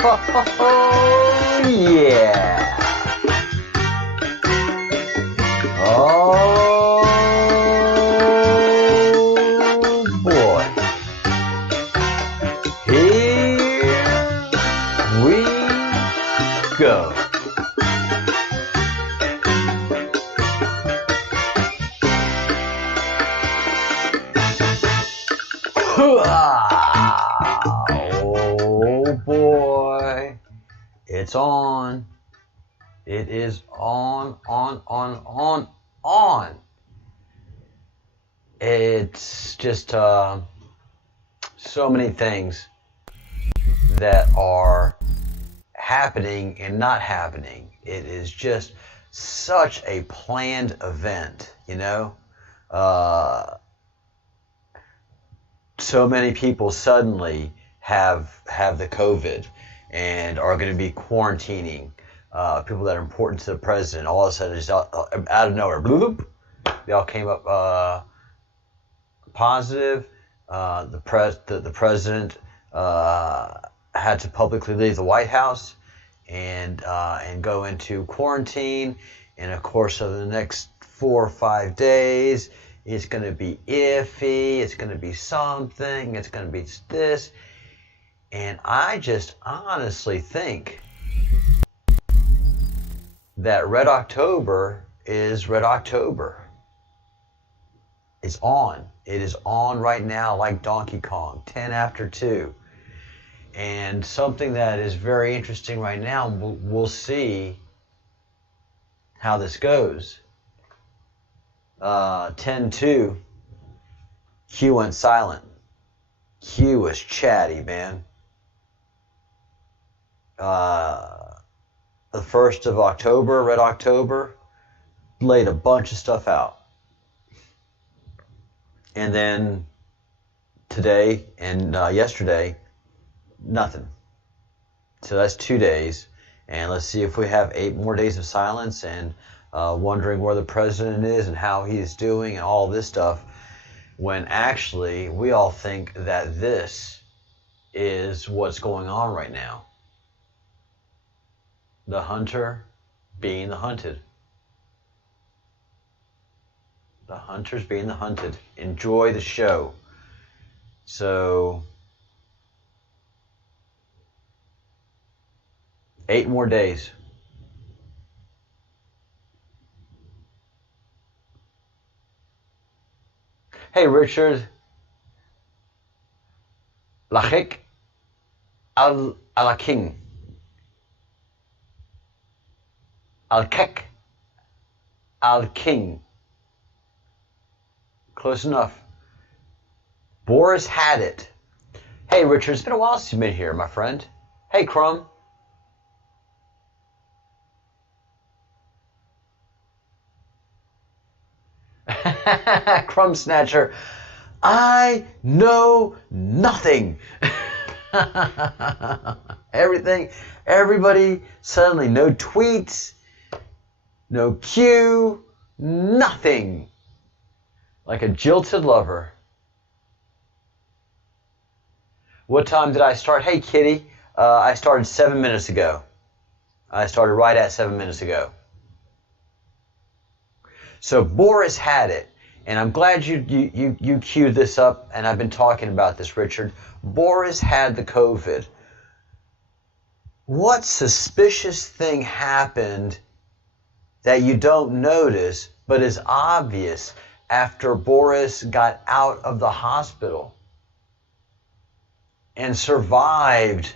Oh, yeah. Oh, boy. Here we go. Oh, boy. It's on. It is on. It's just so many things that are happening and not happening. It is just such a planned event, you know? So many people suddenly have the COVID and are going to be quarantining. People that are important to the president, all of a sudden, just out of nowhere, bloop, they all came up positive. The president had to publicly leave the White House and go into quarantine. And of course, over the next 4 or 5 days, it's going to be iffy. It's going to be something. It's going to be this. And I just honestly think that Red October is Red October. It's on. It is on right now like Donkey Kong, 10 after 2. And something that is very interesting right now, we'll see how this goes. 10-2, Q went silent. Q was chatty, man. The 1st of October, Red October, laid a bunch of stuff out. And then today and yesterday, nothing. So that's 2 days. And let's see if we have 8 more days of silence and wondering where the president is and how he's doing and all this stuff, when actually we all think that this is what's going on right now. The hunter being the hunted. The hunter's being the hunted. Enjoy the show. So, 8 more days. Hey, Richard. Lachik al-King. Al-Kek al-King. Close enough. Boris had it. Hey, Richard, it's been a while since you've been here, my friend. Hey, Crumb. Crumb Snatcher. I know nothing. Everybody, suddenly no tweets, no Q, nothing. Like a jilted lover. What time did I start? Hey, Kitty. I started 7 minutes ago. I started right at 7 minutes ago. So Boris had it. And I'm glad you queued this up, and I've been talking about this, Richard. Boris had the COVID. What suspicious thing happened that you don't notice, but is obvious after Boris got out of the hospital and survived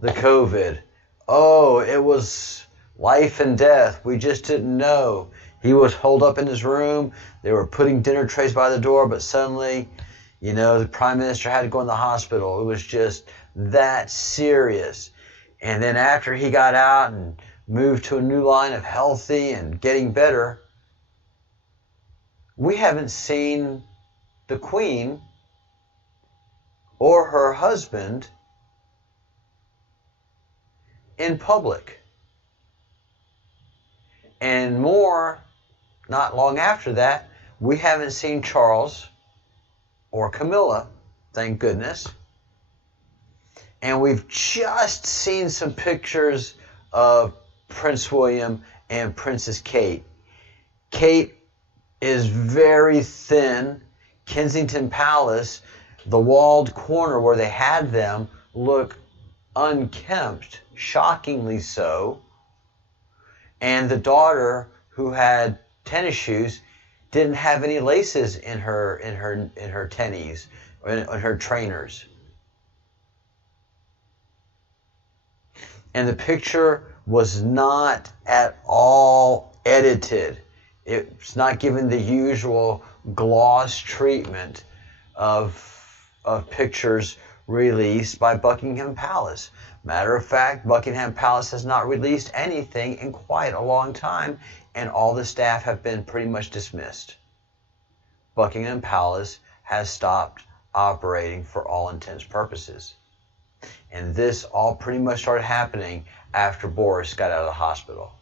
the COVID? Oh, it was life and death. We just didn't know. He was holed up in his room. They were putting dinner trays by the door, but suddenly, you know, the prime minister had to go in the hospital. It was just that serious. And then after he got out and moved to a new line of healthy and getting better, we haven't seen the Queen or her husband in public. And more, not long after that, we haven't seen Charles or Camilla, thank goodness. And we've just seen some pictures of Prince William and Princess Kate. Kate is very thin. Kensington Palace, the walled corner where they had them, look unkempt, shockingly so. And the daughter, who had tennis shoes, didn't have any laces in her tennies, or in her trainers. And the picture was not at all edited. It's not given the usual gloss treatment of pictures released by Buckingham Palace. Matter of fact, Buckingham Palace has not released anything in quite a long time, and all the staff have been pretty much dismissed. Buckingham Palace has stopped operating for all intents and purposes. And this all pretty much started happening after Boris got out of the hospital.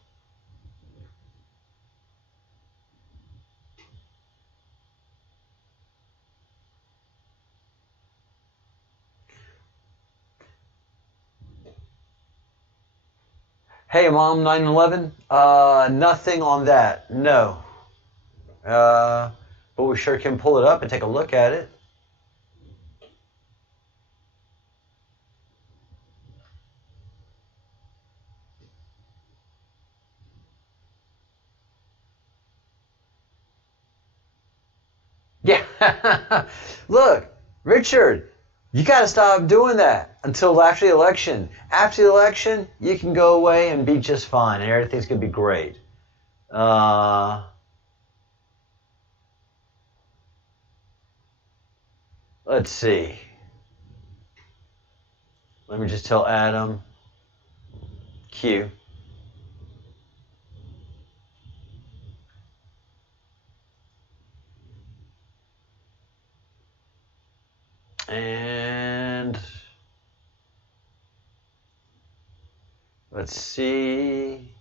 Hey, Mom, 9/11? Nothing on that. No. But we sure can pull it up and take a look at it. Yeah. Look, Richard, you got to stop doing that until after the election. After the election, you can go away and be just fine, and everything's going to be great. Let's see. Let me just tell Adam. Q. And let's see.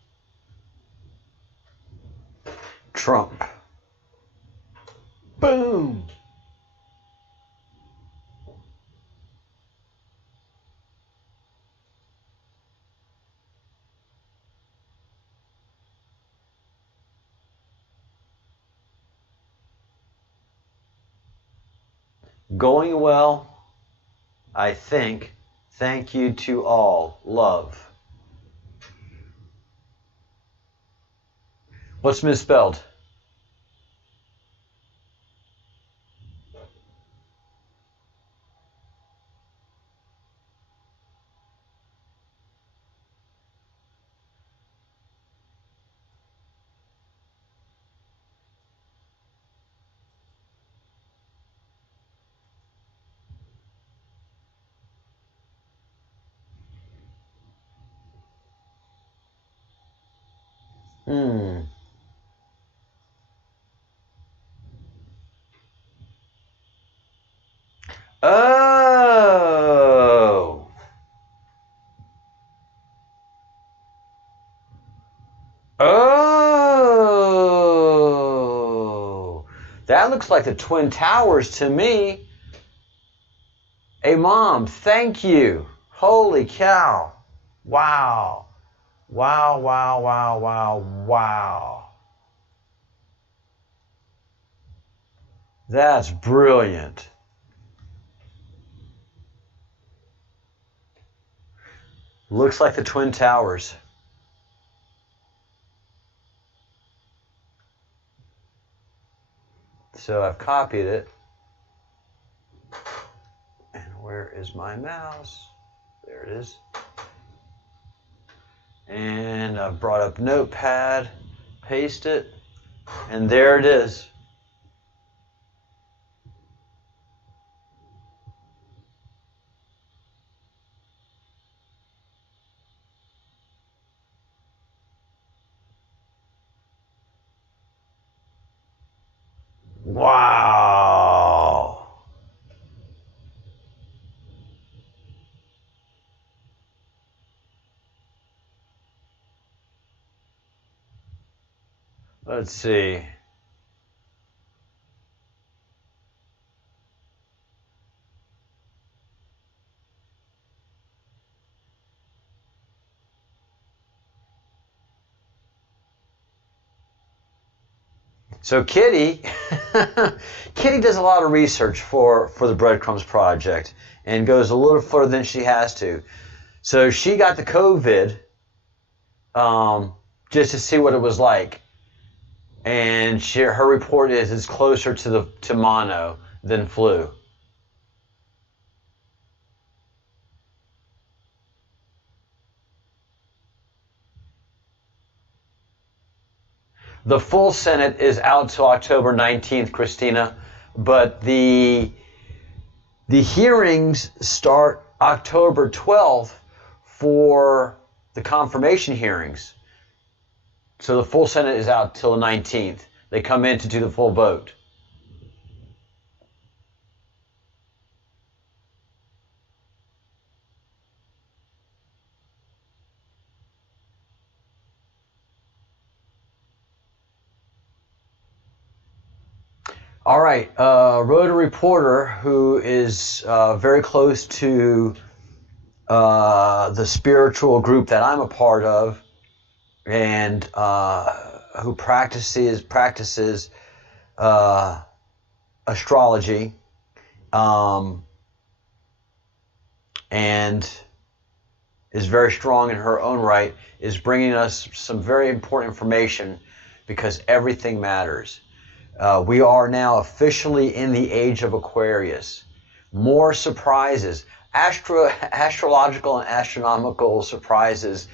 Trump. Boom. Going well, I think. Thank you to all. Love. What's misspelled? Oh. Oh. That looks like the Twin Towers to me. Hey, Mom, thank you. Holy cow. Wow. Wow, wow, wow, wow, wow. That's brilliant. Looks like the Twin Towers. So I've copied it. And where is my mouse? There it is. And I've brought up Notepad, paste it, and there it is. Wow. Let's see. So Kitty, Kitty does a lot of research for the Breadcrumbs Project and goes a little further than she has to. So she got the COVID just to see what it was like, and her report is it's closer to mono than flu. The full Senate is out till October 19th, Christina, but the hearings start October 12th for the confirmation hearings. So the full Senate is out till the 19th. They come in to do the full vote. All right, wrote a reporter who is very close to the spiritual group that I'm a part of, and who practices astrology, and is very strong in her own right, is bringing us some very important information because everything matters. We are now officially in the age of Aquarius. More surprises. Astrological and astronomical surprises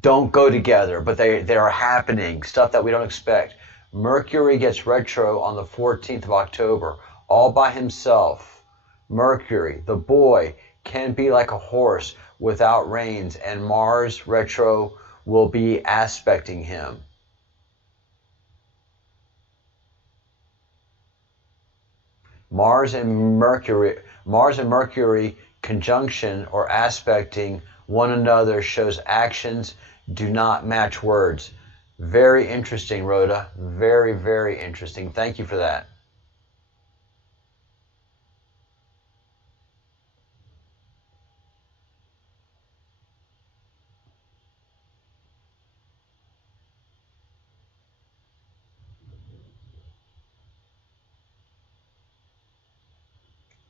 don't go together, but they are happening. Stuff that we don't expect. Mercury gets retro on the 14th of October, all by himself. Mercury, the boy, can be like a horse without reins, and Mars retro will be aspecting him. Mars and Mercury conjunction or aspecting one another shows actions do not match words. Very interesting, Rhoda. Very, very interesting. Thank you for that.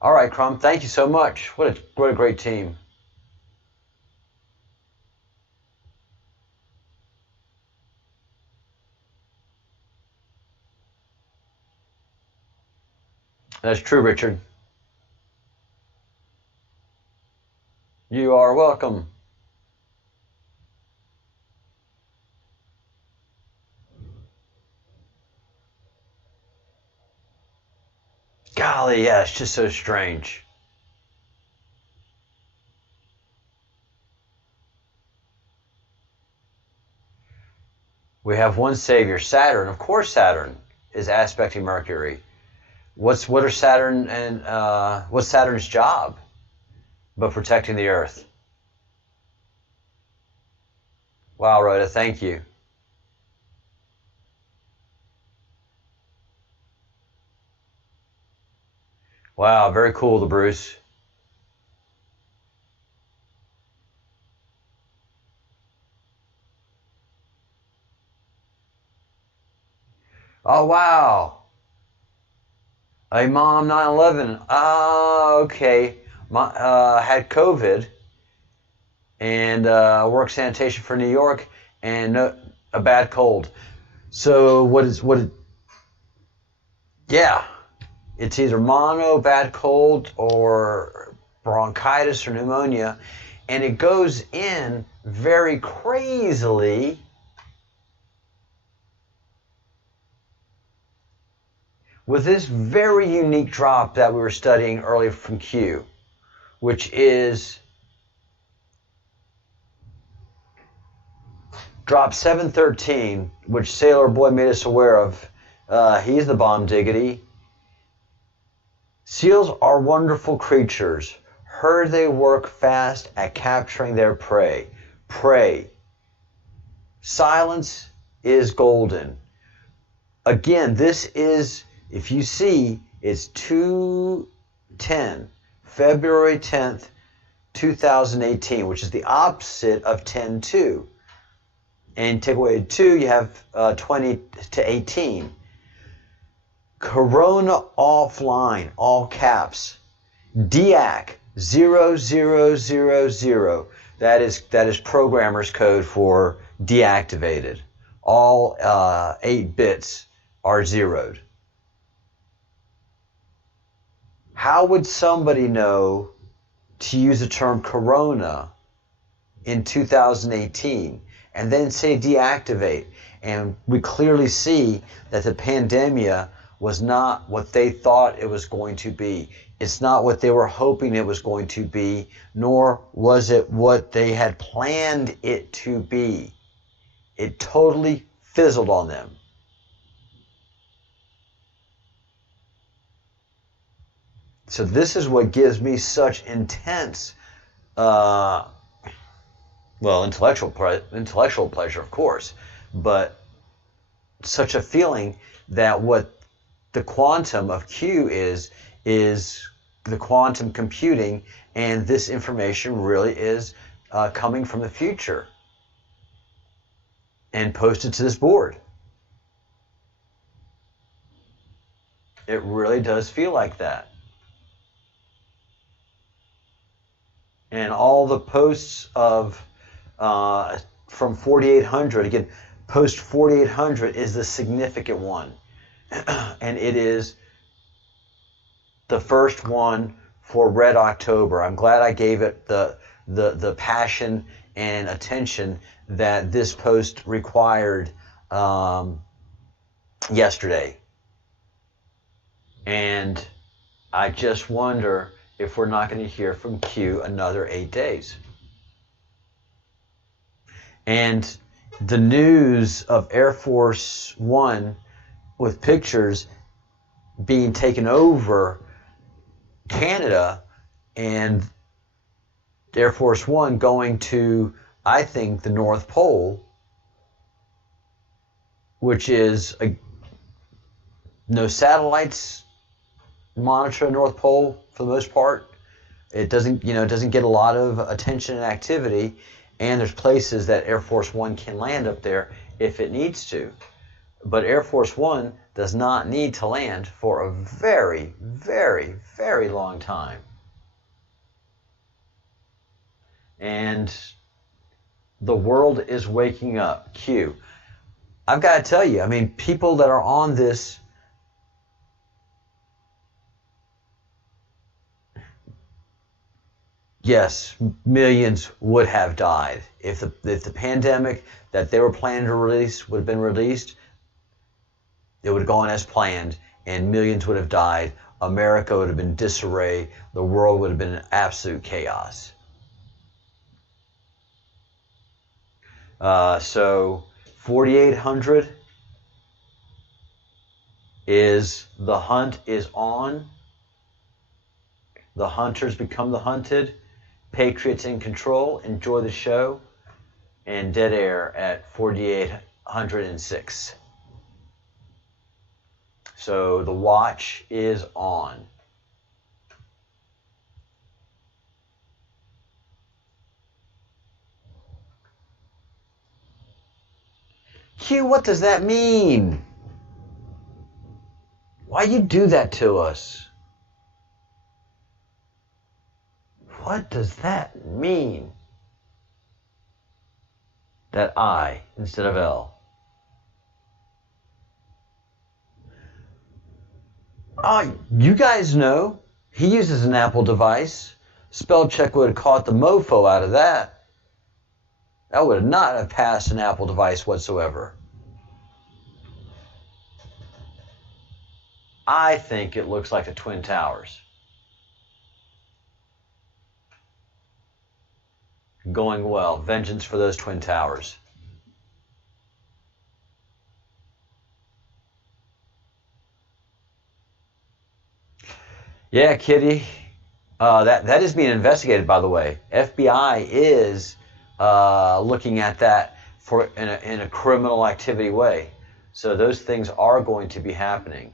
All right, Crumb. Thank you so much. What a great team. That's true, Richard. You are welcome. Golly, yeah, it's just so strange. We have one savior, Saturn. Of course, Saturn is aspecting Mercury. What's Saturn's job but protecting the Earth? Wow, Rhoda, thank you. Wow, very cool, the Bruce. Oh, wow. A mom 9/11. Okay. Had COVID and worked sanitation for New York and a bad cold. So yeah, it's either mono, bad cold, or bronchitis or pneumonia, and it goes in very crazily with this very unique drop that we were studying earlier from Q, which is drop 713, which Sailor Boy made us aware of. He's the bomb diggity. Seals are wonderful creatures. Heard they work fast at capturing their prey. Prey. Silence is golden. Again, this is, if you see, it's 2/10, February 10th, 2018, which is the opposite of 10/2. And take away 2, you have 20 to 18. Corona offline, all caps. DEAC 0000. That is programmer's code for deactivated. All 8 bits are zeroed. How would somebody know to use the term corona in 2018 and then say deactivate? And we clearly see that the pandemia was not what they thought it was going to be. It's not what they were hoping it was going to be, nor was it what they had planned it to be. It totally fizzled on them. So this is what gives me such intense, intellectual pleasure, of course, but such a feeling that what the quantum of Q is the quantum computing, and this information really is coming from the future and posted to this board. It really does feel like that. And all the posts of from 4800, again, post 4800 is the significant one. And it is the first one for Red October. I'm glad I gave it the passion and attention that this post required yesterday. And I just wonder if we're not going to hear from Q another 8 days. And the news of Air Force One with pictures being taken over Canada and Air Force One going to, I think, the North Pole, which is no satellites monitor the North Pole for the most part. It doesn't get a lot of attention and activity, and there's places that Air Force One can land up there if it needs to. But Air Force One does not need to land for a very, very, very long time. And the world is waking up. Q. I've got to tell you, I mean, people that are on this, yes, millions would have died. If the pandemic that they were planning to release would have been released, it would have gone as planned, and millions would have died. America would have been disarray. The world would have been in absolute chaos. So 4800 is the hunt is on. The hunters become the hunted. Patriots in control. Enjoy the show. And dead air at 4806. So the watch is on. Q, what does that mean? Why you do that to us? What does that mean? That I instead of L. You guys know he uses an Apple device. Spell check would have caught the mofo out of that. That would not have passed an Apple device whatsoever. I think it looks like the Twin Towers. Going well. Vengeance for those Twin Towers. Yeah, Kitty. That is being investigated, by the way. FBI is looking at that in a criminal activity way. So those things are going to be happening.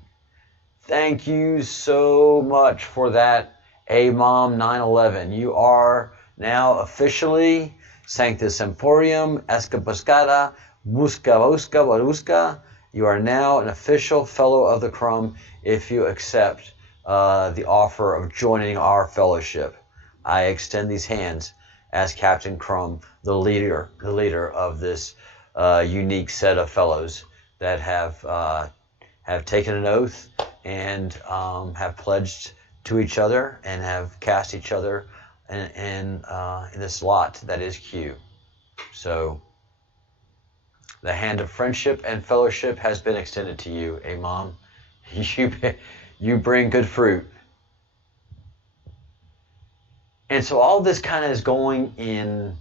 Thank you so much for that, AMOM 911. You are now officially Sanctus Emporium, Esca Buscada, Busca, Busca, Barusca, You are now an official fellow of the Crumb if you accept the offer of joining our fellowship. I extend these hands as Captain Crumb, the leader of this unique set of fellows that have taken an oath and have pledged to each other and have cast each other in this lot that is Q. So the hand of friendship and fellowship has been extended to you, Mom. You bring good fruit. And so all this kind of is going in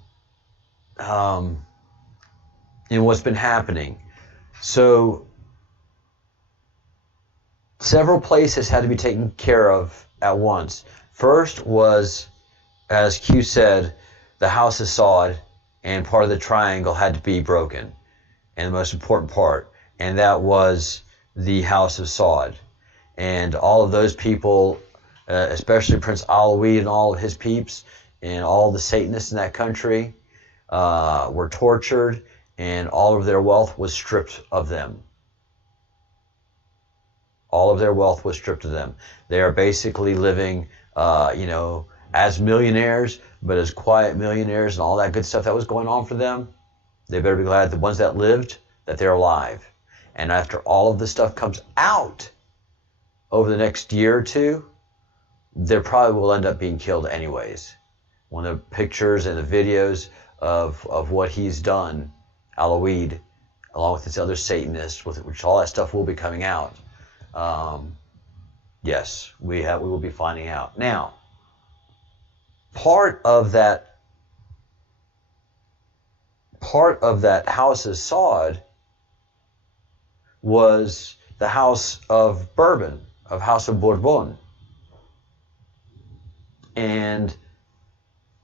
what's been happening. So several places had to be taken care of at once. First was, as Q said, the house of sod, and part of the triangle had to be broken. And the most important part, and that was the house of sod. And all of those people, especially Prince Alawid and all of his peeps, and all the Satanists in that country, were tortured, and all of their wealth was stripped of them. All of their wealth was stripped of them. They are basically living, as millionaires, but as quiet millionaires and all that good stuff that was going on for them. They better be glad, the ones that lived, that they're alive. And after all of this stuff comes out over the next year or two, they probably will end up being killed anyways. When the pictures and the videos of what he's done, Alawid, along with his other Satanists, which all that stuff will be coming out. Yes, we will be finding out. Now, part of that house of sod was the house of Bourbon, of House of Bourbon. And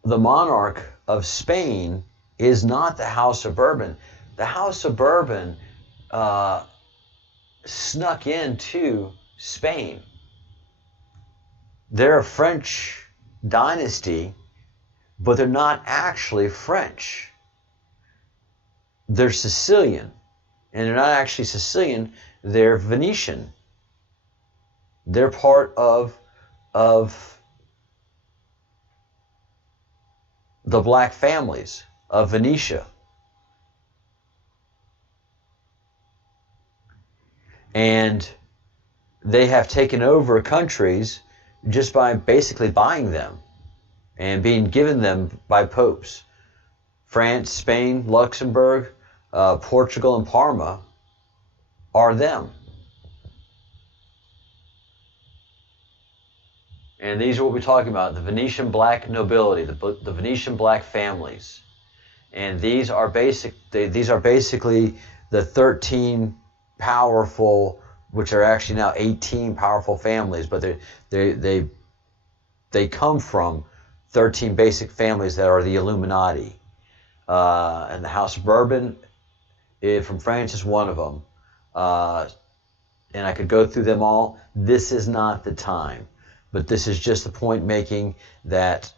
the monarch of Spain is not the House of Bourbon. The House of Bourbon snuck into Spain. They're a French dynasty, but they're not actually French. They're Sicilian, and they're not actually Sicilian, they're Venetian. They're part of the black families of Venetia. And they have taken over countries just by basically buying them and being given them by popes. France, Spain, Luxembourg, Portugal, and Parma are them. And these are what we're talking about, the Venetian black nobility, the Venetian black families. And these are basically the 13 powerful, which are actually now 18 powerful families, but they come from 13 basic families that are the Illuminati. And the House of Bourbon from France is one of them. And I could go through them all. This is not the time. But this is just the point making that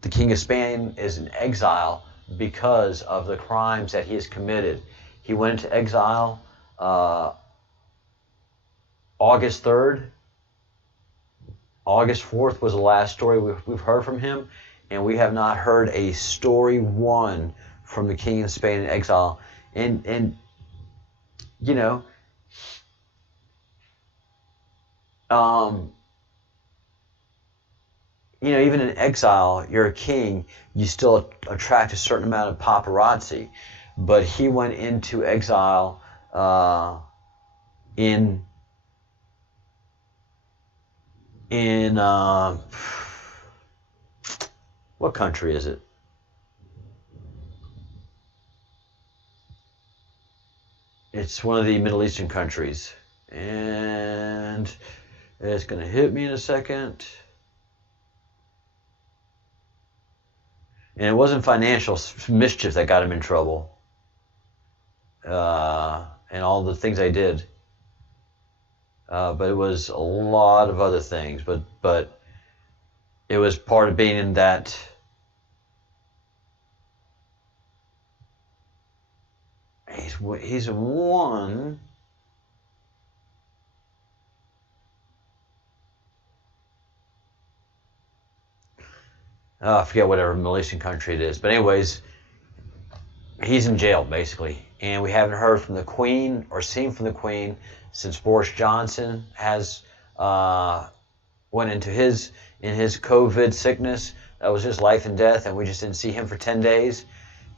the King of Spain is in exile because of the crimes that he has committed. He went into exile August 3rd. August 4th was the last story we've heard from him. And we have not heard a story one from the King of Spain in exile. And you know, even in exile, you're a king, you still attract a certain amount of paparazzi. But he went into exile in what country is it? It's one of the Middle Eastern countries. And it's going to hit me in a second. And it wasn't financial mischief that got him in trouble. And all the things I did. But it was a lot of other things. But it was part of being in that he's one. I forget whatever Malaysian country it is. But anyways, he's in jail, basically. And we haven't heard from the Queen or seen from the Queen since Boris Johnson has went into his COVID sickness. That was just life and death, and we just didn't see him for 10 days.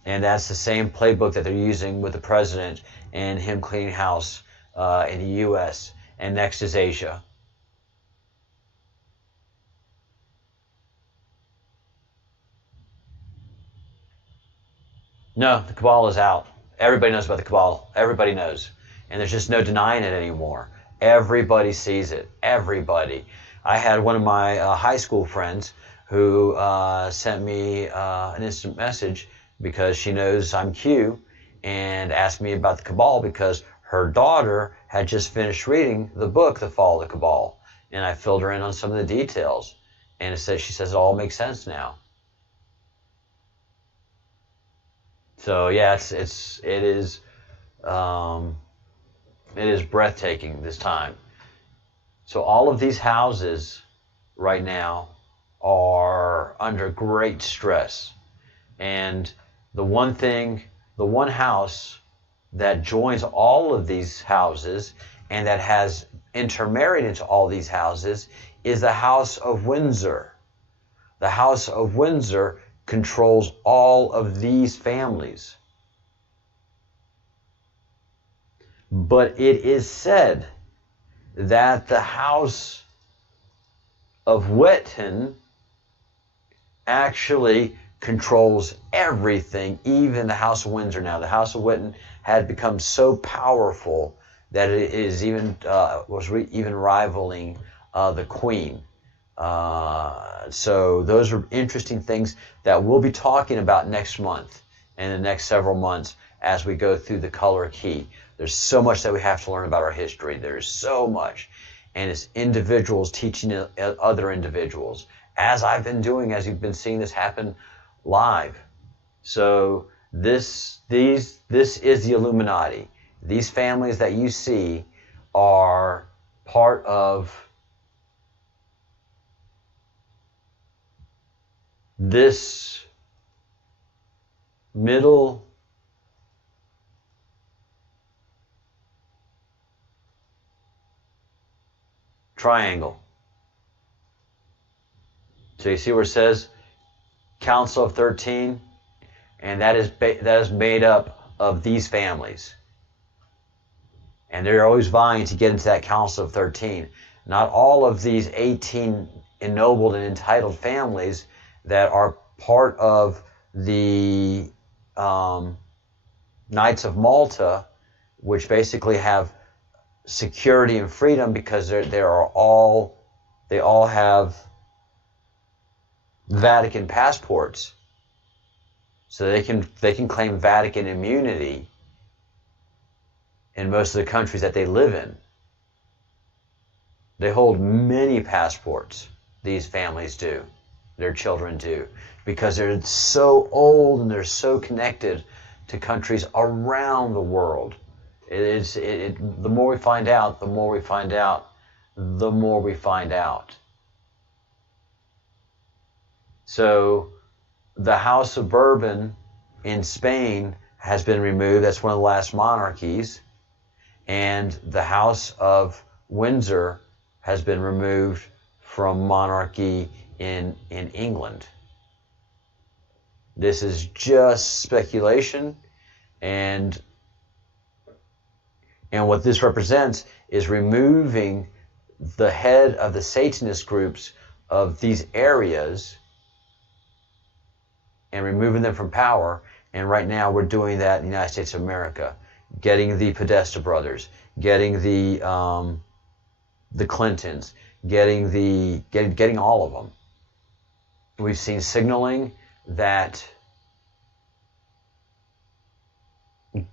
And that's the same playbook that they're using with the president and him cleaning house in the U.S. And next is Asia. No, the cabal is out. Everybody knows about the cabal. Everybody knows. And there's just no denying it anymore. Everybody sees it. Everybody. I had one of my high school friends who sent me an instant message because she knows I'm Q, and asked me about the cabal because her daughter had just finished reading the book, The Fall of the Cabal. And I filled her in on some of the details. And she says it all makes sense now. So yeah, it is breathtaking this time. So all of these houses right now are under great stress, and the one house that joins all of these houses and that has intermarried into all these houses is the House of Windsor. The House of Windsor controls all of these families. But it is said that the House of Witten actually controls everything, even the House of Windsor now. The House of Witten had become so powerful that it is even even rivaling the Queen. So those are interesting things that we'll be talking about next month and the next several months as we go through the color key. There's so much that we have to learn about our history. There's so much. And it's individuals teaching other individuals, as I've been doing, as you've been seeing this happen live. So this is the Illuminati. These families that you see are part of this middle triangle. So you see where it says Council of 13, and that is made up of these families. And they're always vying to get into that Council of 13. Not all of these 18 ennobled and entitled families that are part of the Knights of Malta, which basically have security and freedom because they all have Vatican passports, so they can claim Vatican immunity in most of the countries that they live in. They hold many passports, these families do, their children do, because they're so old and they're so connected to countries around the world. The more we find out, the more we find out, the more we find out. So the House of Bourbon in Spain has been removed. That's one of the last monarchies. And the House of Windsor has been removed from monarchy in England. This is just speculation, and what this represents is removing the head of the Satanist groups of these areas and removing them from power. And right now we're doing that in the United States of America, getting the Podesta brothers, getting the Clintons, getting all of them. We've seen signaling that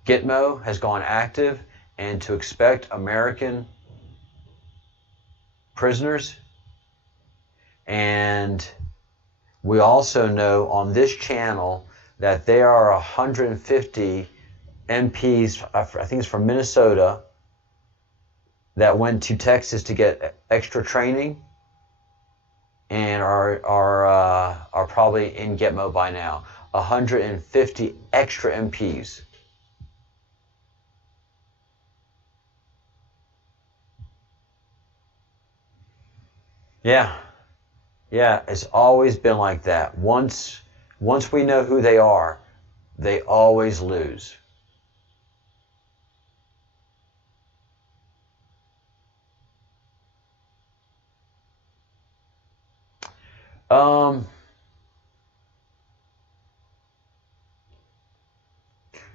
Gitmo has gone active, and to expect American prisoners. And we also know on this channel that there are 150 MPs, I think it's from Minnesota, that went to Texas to get extra training and are probably in Gitmo by now. 150 extra MPs. Yeah, it's always been like that. Once we know who they are, they always lose.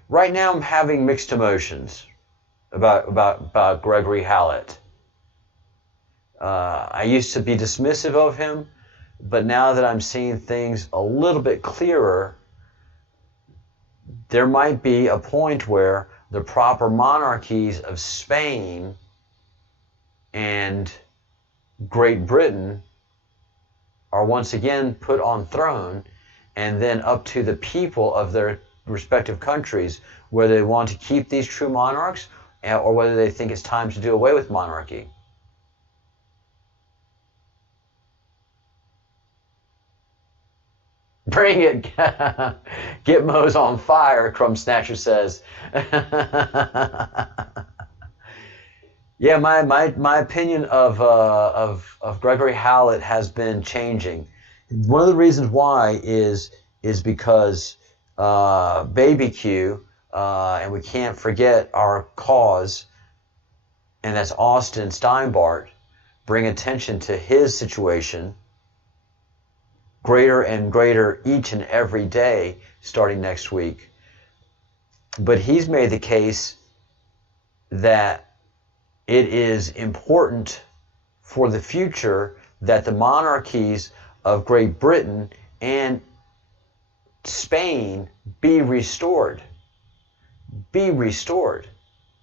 Right now I'm having mixed emotions about Gregory Hallett. I used to be dismissive of him, but now that I'm seeing things a little bit clearer, there might be a point where the proper monarchies of Spain and Great Britain are once again put on throne, and then up to the people of their respective countries whether they want to keep these true monarchs or whether they think it's time to do away with monarchy. Bring it. Gitmo's on fire, Crumb Snatcher says. Yeah, my opinion of Gregory Hallett has been changing. One of the reasons why is because Baby Q, and we can't forget our cause, and that's Austin Steinbart, bring attention to his situation greater and greater each and every day starting next week. But he's made the case that it is important for the future that the monarchies of Great Britain and Spain be restored. Be restored.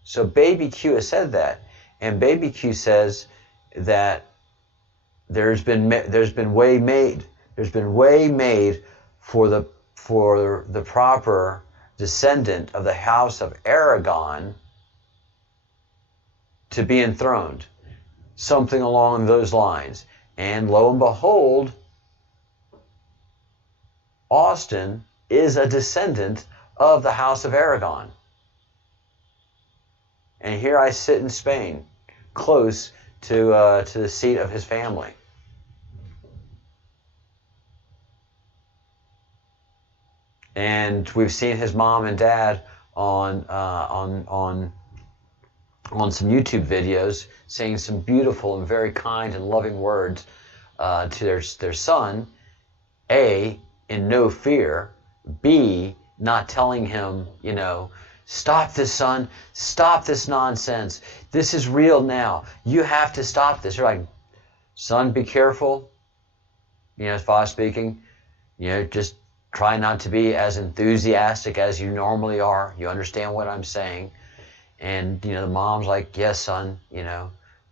So Baby Q has said that, and Baby Q says that there's been way made for the proper descendant of the House of Aragon to be enthroned, something along those lines. And lo and behold, Austin is a descendant of the House of Aragon. And here I sit in Spain, close to the seat of his family. And we've seen his mom and dad on some YouTube videos saying some beautiful and very kind and loving words to their son. A, in no fear. B, not telling him, stop this, son. Stop this nonsense. This is real now. You have to stop this. You're like, son, be careful. As father speaking, just try not to be as enthusiastic as you normally are. You understand what I'm saying. And, the mom's like, yes, son,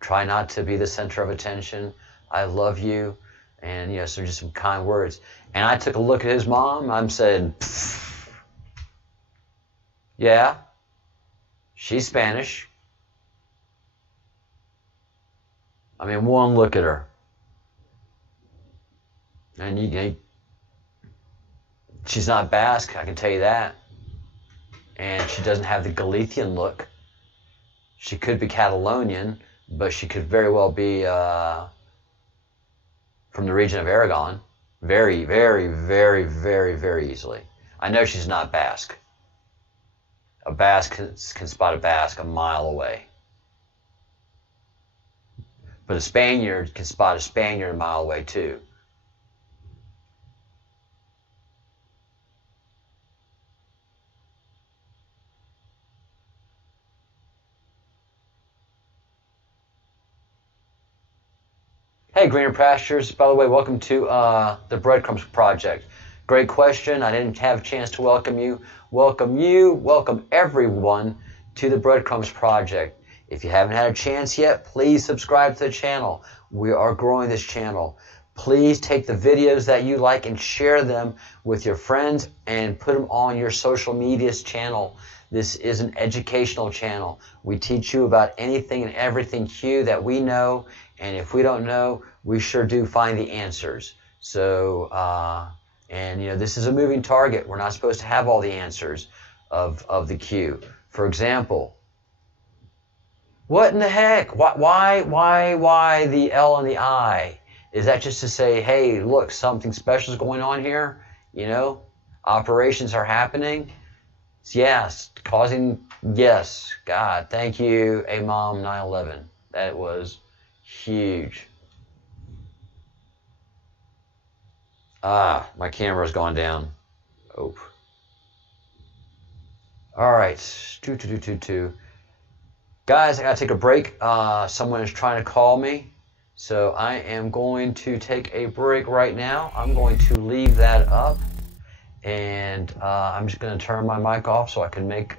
try not to be the center of attention. I love you. And, so just some kind words. And I took a look at his mom. I'm saying, yeah, she's Spanish. I mean, one look at her. And she's not Basque, I can tell you that. And she doesn't have the Galician look. She could be Catalonian, but she could very well be from the region of Aragon. Very, very, very, very, very easily. I know she's not Basque. A Basque can spot a Basque a mile away. But a Spaniard can spot a Spaniard a mile away too. Hey, Greener Pastures. By the way, welcome to the Breadcrumbs Project. Great question. I didn't have a chance to welcome you. Welcome everyone to the Breadcrumbs Project. If you haven't had a chance yet, please subscribe to the channel. We are growing this channel. Please take the videos that you like and share them with your friends and put them on your social media's channel. This is an educational channel. We teach you about anything and everything Q that we know, and if we don't know, we sure do find the answers. So, and you know, this is a moving target. We're not supposed to have all the answers of the Q. For example, what in the heck? Why the L and the I? Is that just to say, hey, look, something special is going on here? You know, operations are happening. Yes, yes. God, thank you, Amom 911. That was huge. My camera's gone down. Oh. All right. Guys, I gotta take a break. Someone is trying to call me. So I am going to take a break right now. I'm going to leave that up. And I'm just going to turn my mic off so I can make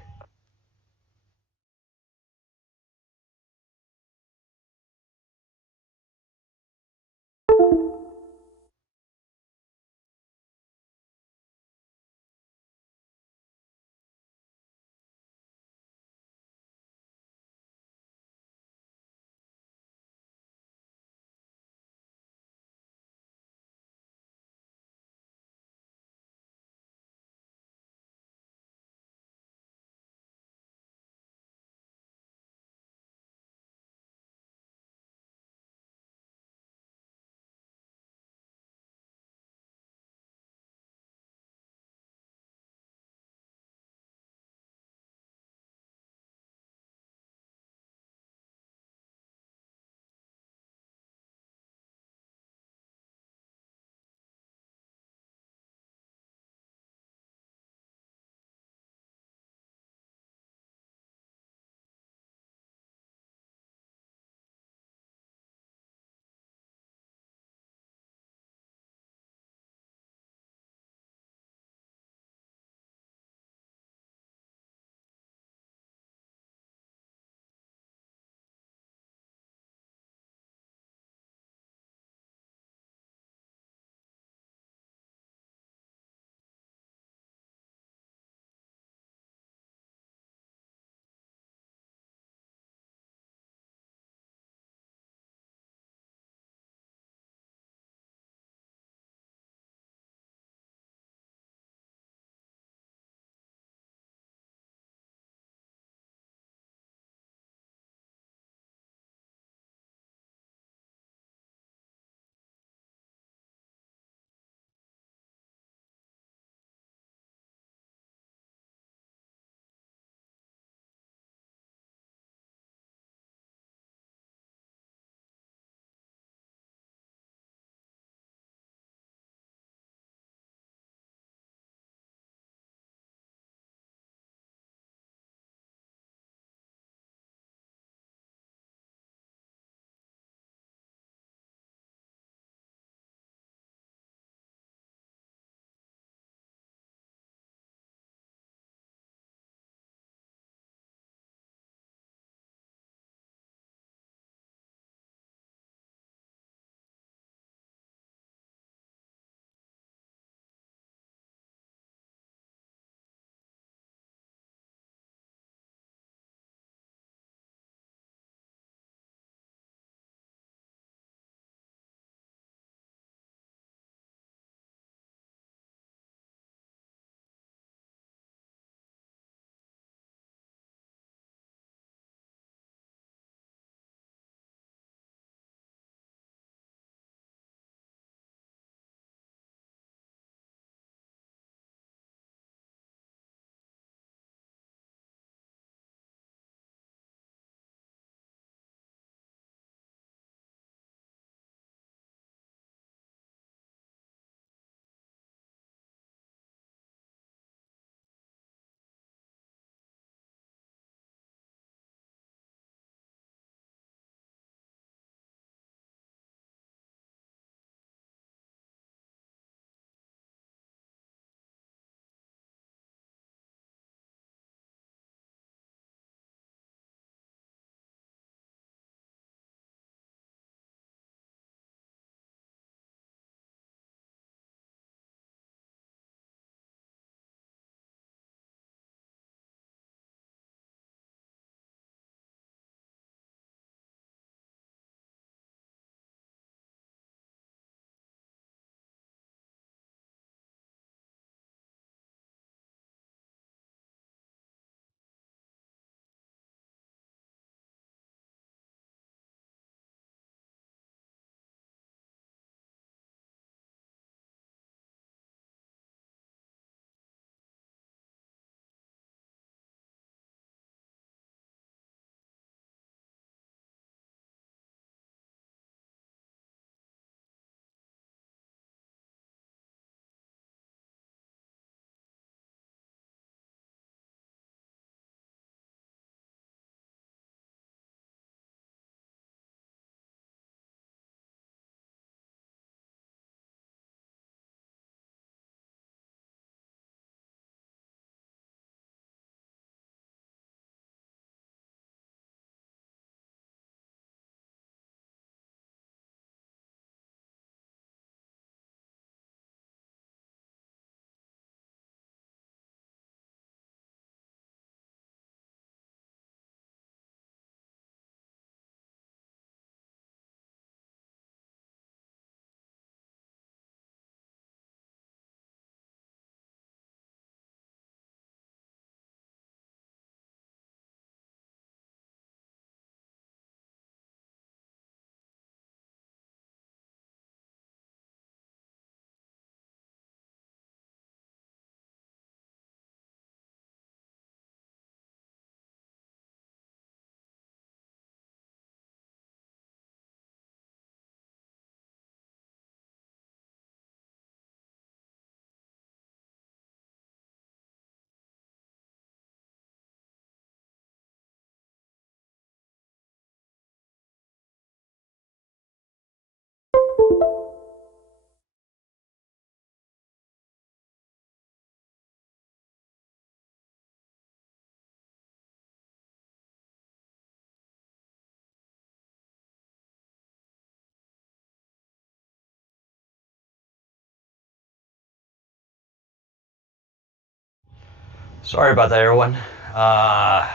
Sorry about that, everyone. I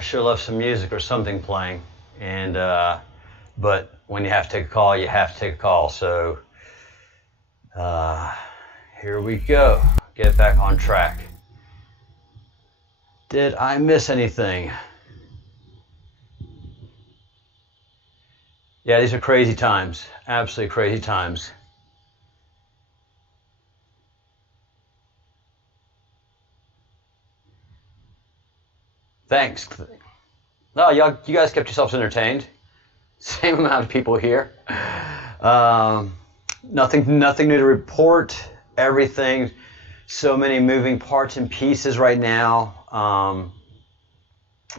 sure love some music or something playing, and but when you have to take a call, you have to take a call. So here we go. Get back on track. Did I miss anything? Yeah, these are crazy times. Absolutely crazy times. Thanks. No, you guys kept yourselves entertained. Same amount of people here. Nothing new to report. Everything. So many moving parts and pieces right now.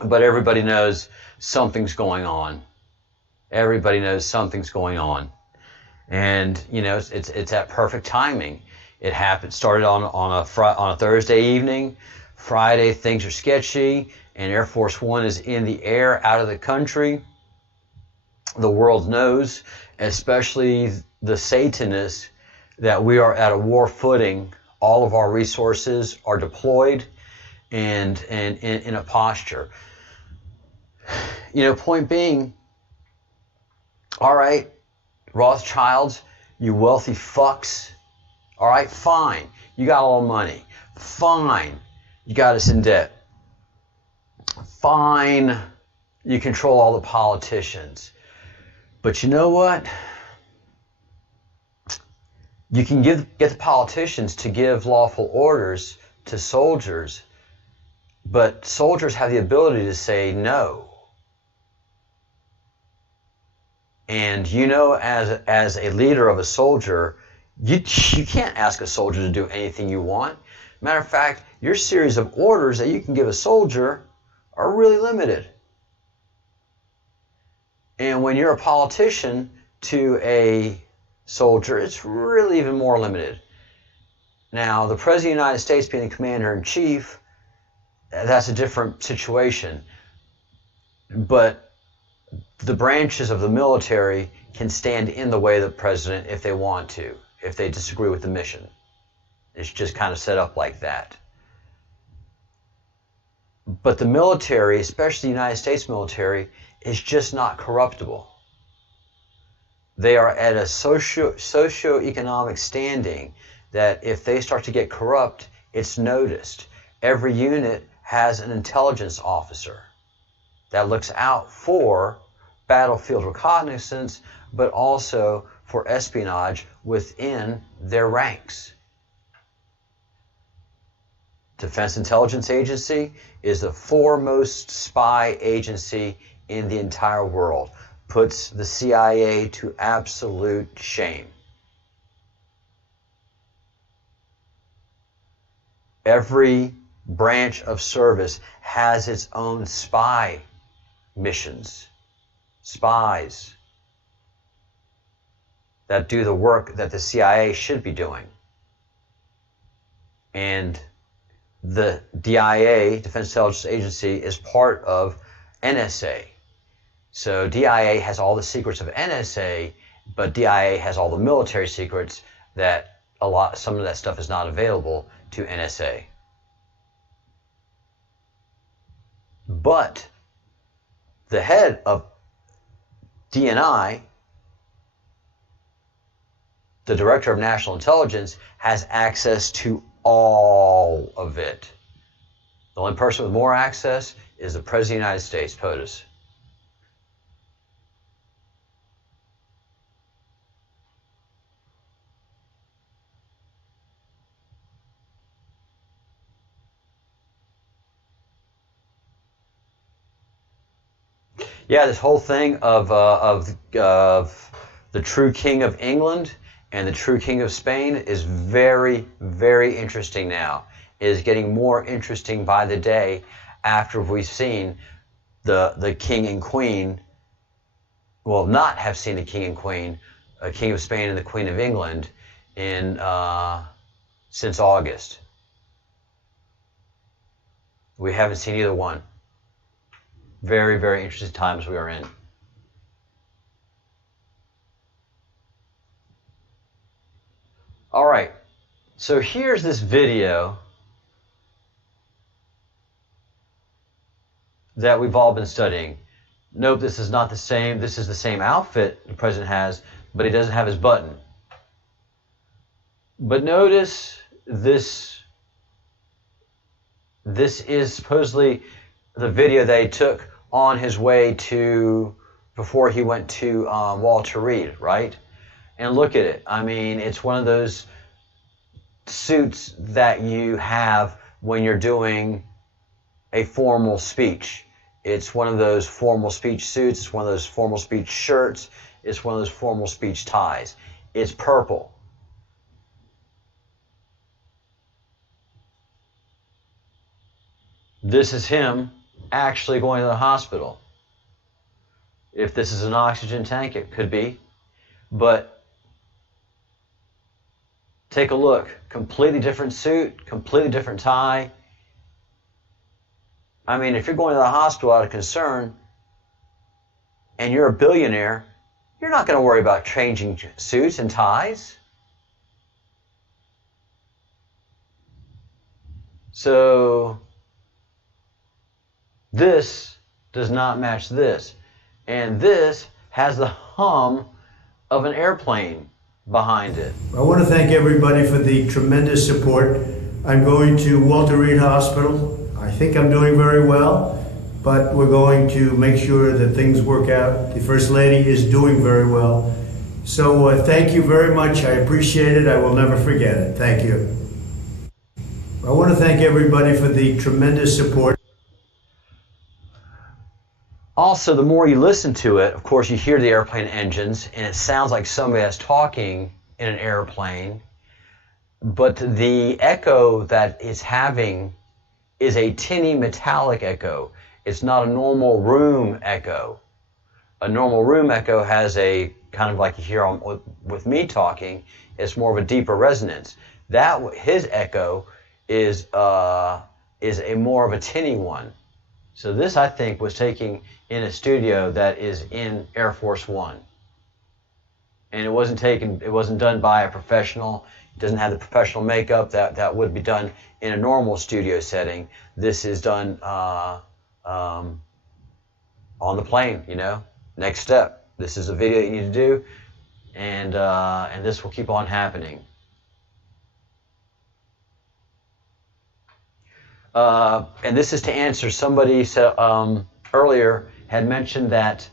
But everybody knows something's going on. Everybody knows something's going on. And, you know, it's at perfect timing. It happened, started on a Thursday evening. Friday, things are sketchy, and Air Force One is in the air out of the country. The world knows, especially the Satanists, that we are at a war footing. All of our resources are deployed and in a posture. You know, point being, all right, Rothschilds, you wealthy fucks. All right, fine. You got all the money. Fine. You got us in debt. Fine. You control all the politicians. But you know what? You can get the politicians to give lawful orders to soldiers, but soldiers have the ability to say no. And you know, as a leader of a soldier, you can't ask a soldier to do anything you want. Matter of fact, your series of orders that you can give a soldier are really limited. And when you're a politician to a soldier, it's really even more limited. Now, the President of the United States being the Commander-in-Chief, that's a different situation. But the branches of the military can stand in the way of the President if they want to, if they disagree with the mission. It's just kind of set up like that. But the military, especially the United States military, is just not corruptible. They are at a socio-economic standing that if they start to get corrupt, it's noticed. Every unit has an intelligence officer that looks out for battlefield reconnaissance, but also for espionage within their ranks. Defense Intelligence Agency is the foremost spy agency in the entire world. Puts the CIA to absolute shame. Every branch of service has its own spy missions. Spies that do the work that the CIA should be doing. And the DIA, Defense Intelligence Agency, is part of NSA. So DIA has all the secrets of NSA, but DIA has all the military secrets that some of that stuff is not available to NSA. But the head of DNI, the Director of National Intelligence, has access to all of it. The only person with more access is the President of the United States, POTUS. Yeah, this whole thing of the true king of England and the true king of Spain is very, very interesting now. It is getting more interesting by the day after we've seen the king and queen, well, not have seen the king and queen, king of Spain and the queen of England since August. We haven't seen either one. Very, very interesting times we are in. All right, so here's this video that we've all been studying. Nope, this is not the same. This is the same outfit the president has, but he doesn't have his button. But notice this. This is supposedly the video they took on his way to, before he went to Walter Reed, right? And look at it. I mean, it's one of those suits that you have when you're doing a formal speech. It's one of those formal speech suits. It's one of those formal speech shirts. It's one of those formal speech ties. It's purple. This is him actually going to the hospital. If this is an oxygen tank, it could be. But take a look. Completely different suit, completely different tie. I mean, if you're going to the hospital out of concern and you're a billionaire, you're not going to worry about changing suits and ties. So this does not match this. And this has the hum of an airplane behind it. I want to thank everybody for the tremendous support. I'm going to Walter Reed Hospital. I think I'm doing very well, but we're going to make sure that things work out. The First Lady is doing very well. So thank you very much. I appreciate it. I will never forget it. Thank you. I want to thank everybody for the tremendous support. Also, the more you listen to it, of course, you hear the airplane engines, and it sounds like somebody that's talking in an airplane. But the echo that it's having is a tinny metallic echo. It's not a normal room echo. A normal room echo has a kind of like you hear with me talking. It's more of a deeper resonance. His echo is a more of a tinny one. So this, I think, was taken in a studio that is in Air Force One. And it wasn't done by a professional. It doesn't have the professional makeup that would be done in a normal studio setting. This is done on the plane, you know. Next step. This is a video you need to do, and this will keep on happening. And this is to answer, somebody said earlier had mentioned that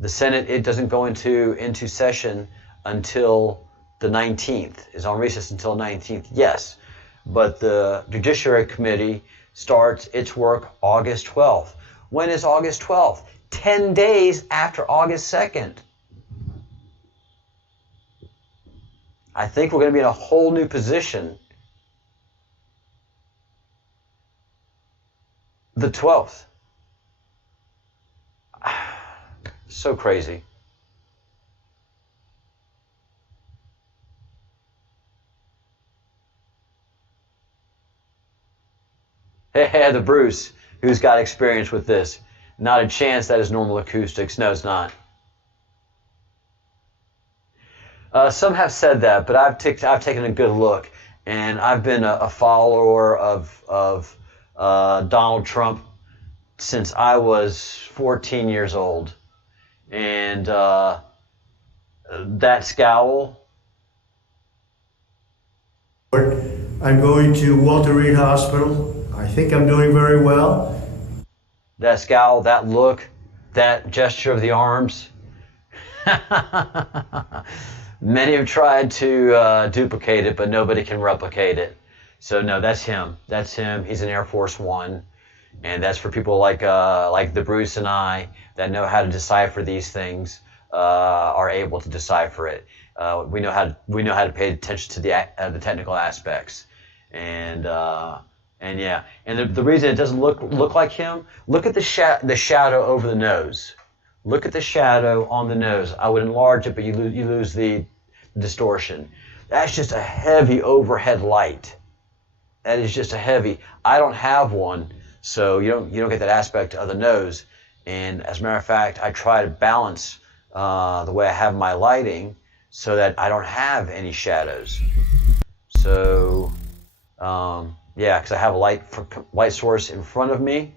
the Senate, it doesn't go into session until the 19th, is on recess until 19th. Yes, but the Judiciary Committee starts its work August 12th. When is August 12th? 10 days after August 2nd. I think we're going to be in a whole new position the 12th. So crazy. Hey, the Bruce, who's got experience with this. Not a chance that is normal acoustics. No, it's not. Some have said that, but I've taken a good look, and I've been a follower of Donald Trump since I was 14 years old. And that scowl. I'm going to Walter Reed Hospital. I think I'm doing very well. That scowl, that look, that gesture of the arms. Many have tried to duplicate it, but nobody can replicate it. So no, that's him. That's him. He's in Air Force One, and that's for people like the Bruce and I that know how to decipher these things, are able to decipher it. We know how to pay attention to the technical aspects, and yeah. And the reason it doesn't look like him, look at the shadow over the nose. Look at the shadow on the nose. I would enlarge it, but you lose the distortion. That's just a heavy overhead light. That is just a heavy. I don't have one, so you don't get that aspect of the nose. And as a matter of fact, I try to balance the way I have my lighting so that I don't have any shadows. So yeah, because I have a light source in front of me,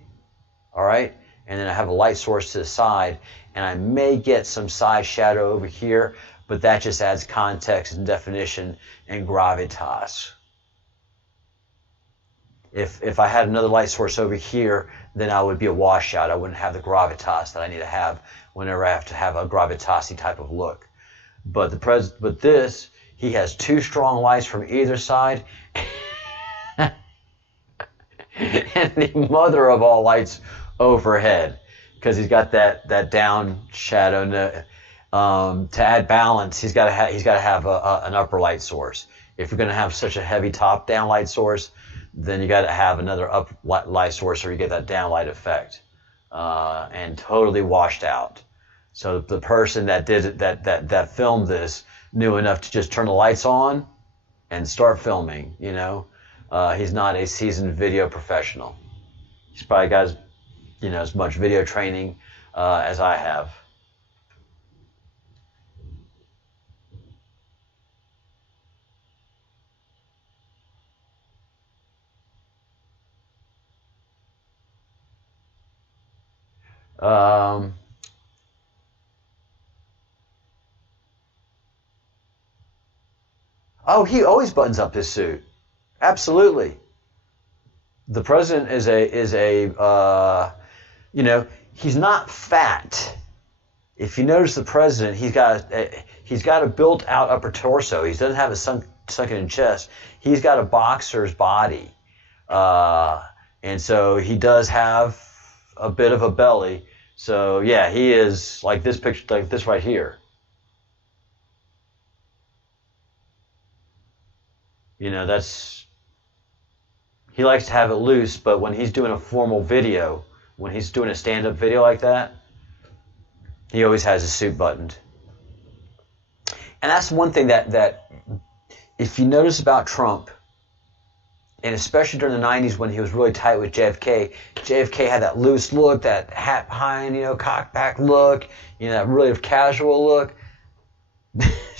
all right, and then I have a light source to the side, and I may get some side shadow over here, but that just adds context and definition and gravitas. If I had another light source over here, then I would be a washout. I wouldn't have the gravitas that I need to have whenever I have to have a gravitas-y type of look. But this, he has two strong lights from either side, and the mother of all lights overhead, because he's got that down shadow. To add balance, he's got to have an upper light source. If you're going to have such a heavy top down light source, then you got to have another up light source, or you get that down light effect, and totally washed out. So the person that did it, that filmed this, knew enough to just turn the lights on and start filming. You know, he's not a seasoned video professional. He's probably got as much video training as I have. Oh, he always buttons up his suit. Absolutely. The president is a he's not fat. If you notice the president, he's got a built out upper torso. He doesn't have a sunken chest. He's got a boxer's body, and so he does have a bit of a belly. So yeah, he is like this picture, like this right here. You know, he likes to have it loose, but when he's doing a formal video, when he's doing a stand-up video like that, he always has his suit buttoned. And that's one thing that if you notice about Trump, and especially during the 90s when he was really tight with JFK, JFK had that loose look, that hat behind, cocked back look, that really casual look.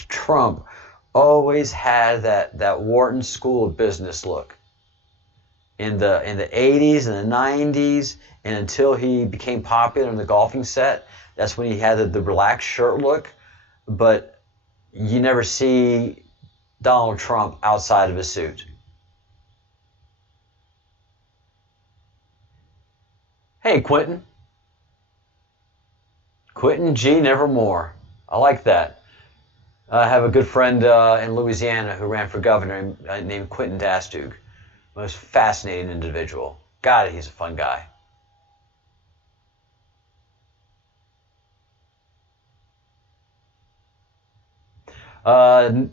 Trump always had that Wharton School of Business look. In the 80s and the 90s, and until he became popular in the golfing set, that's when he had the relaxed shirt look. But you never see Donald Trump outside of a suit. Hey, Quentin G. Nevermore. I like that. I have a good friend in Louisiana who ran for governor named Quentin Dastug. Most fascinating individual. God, he's a fun guy.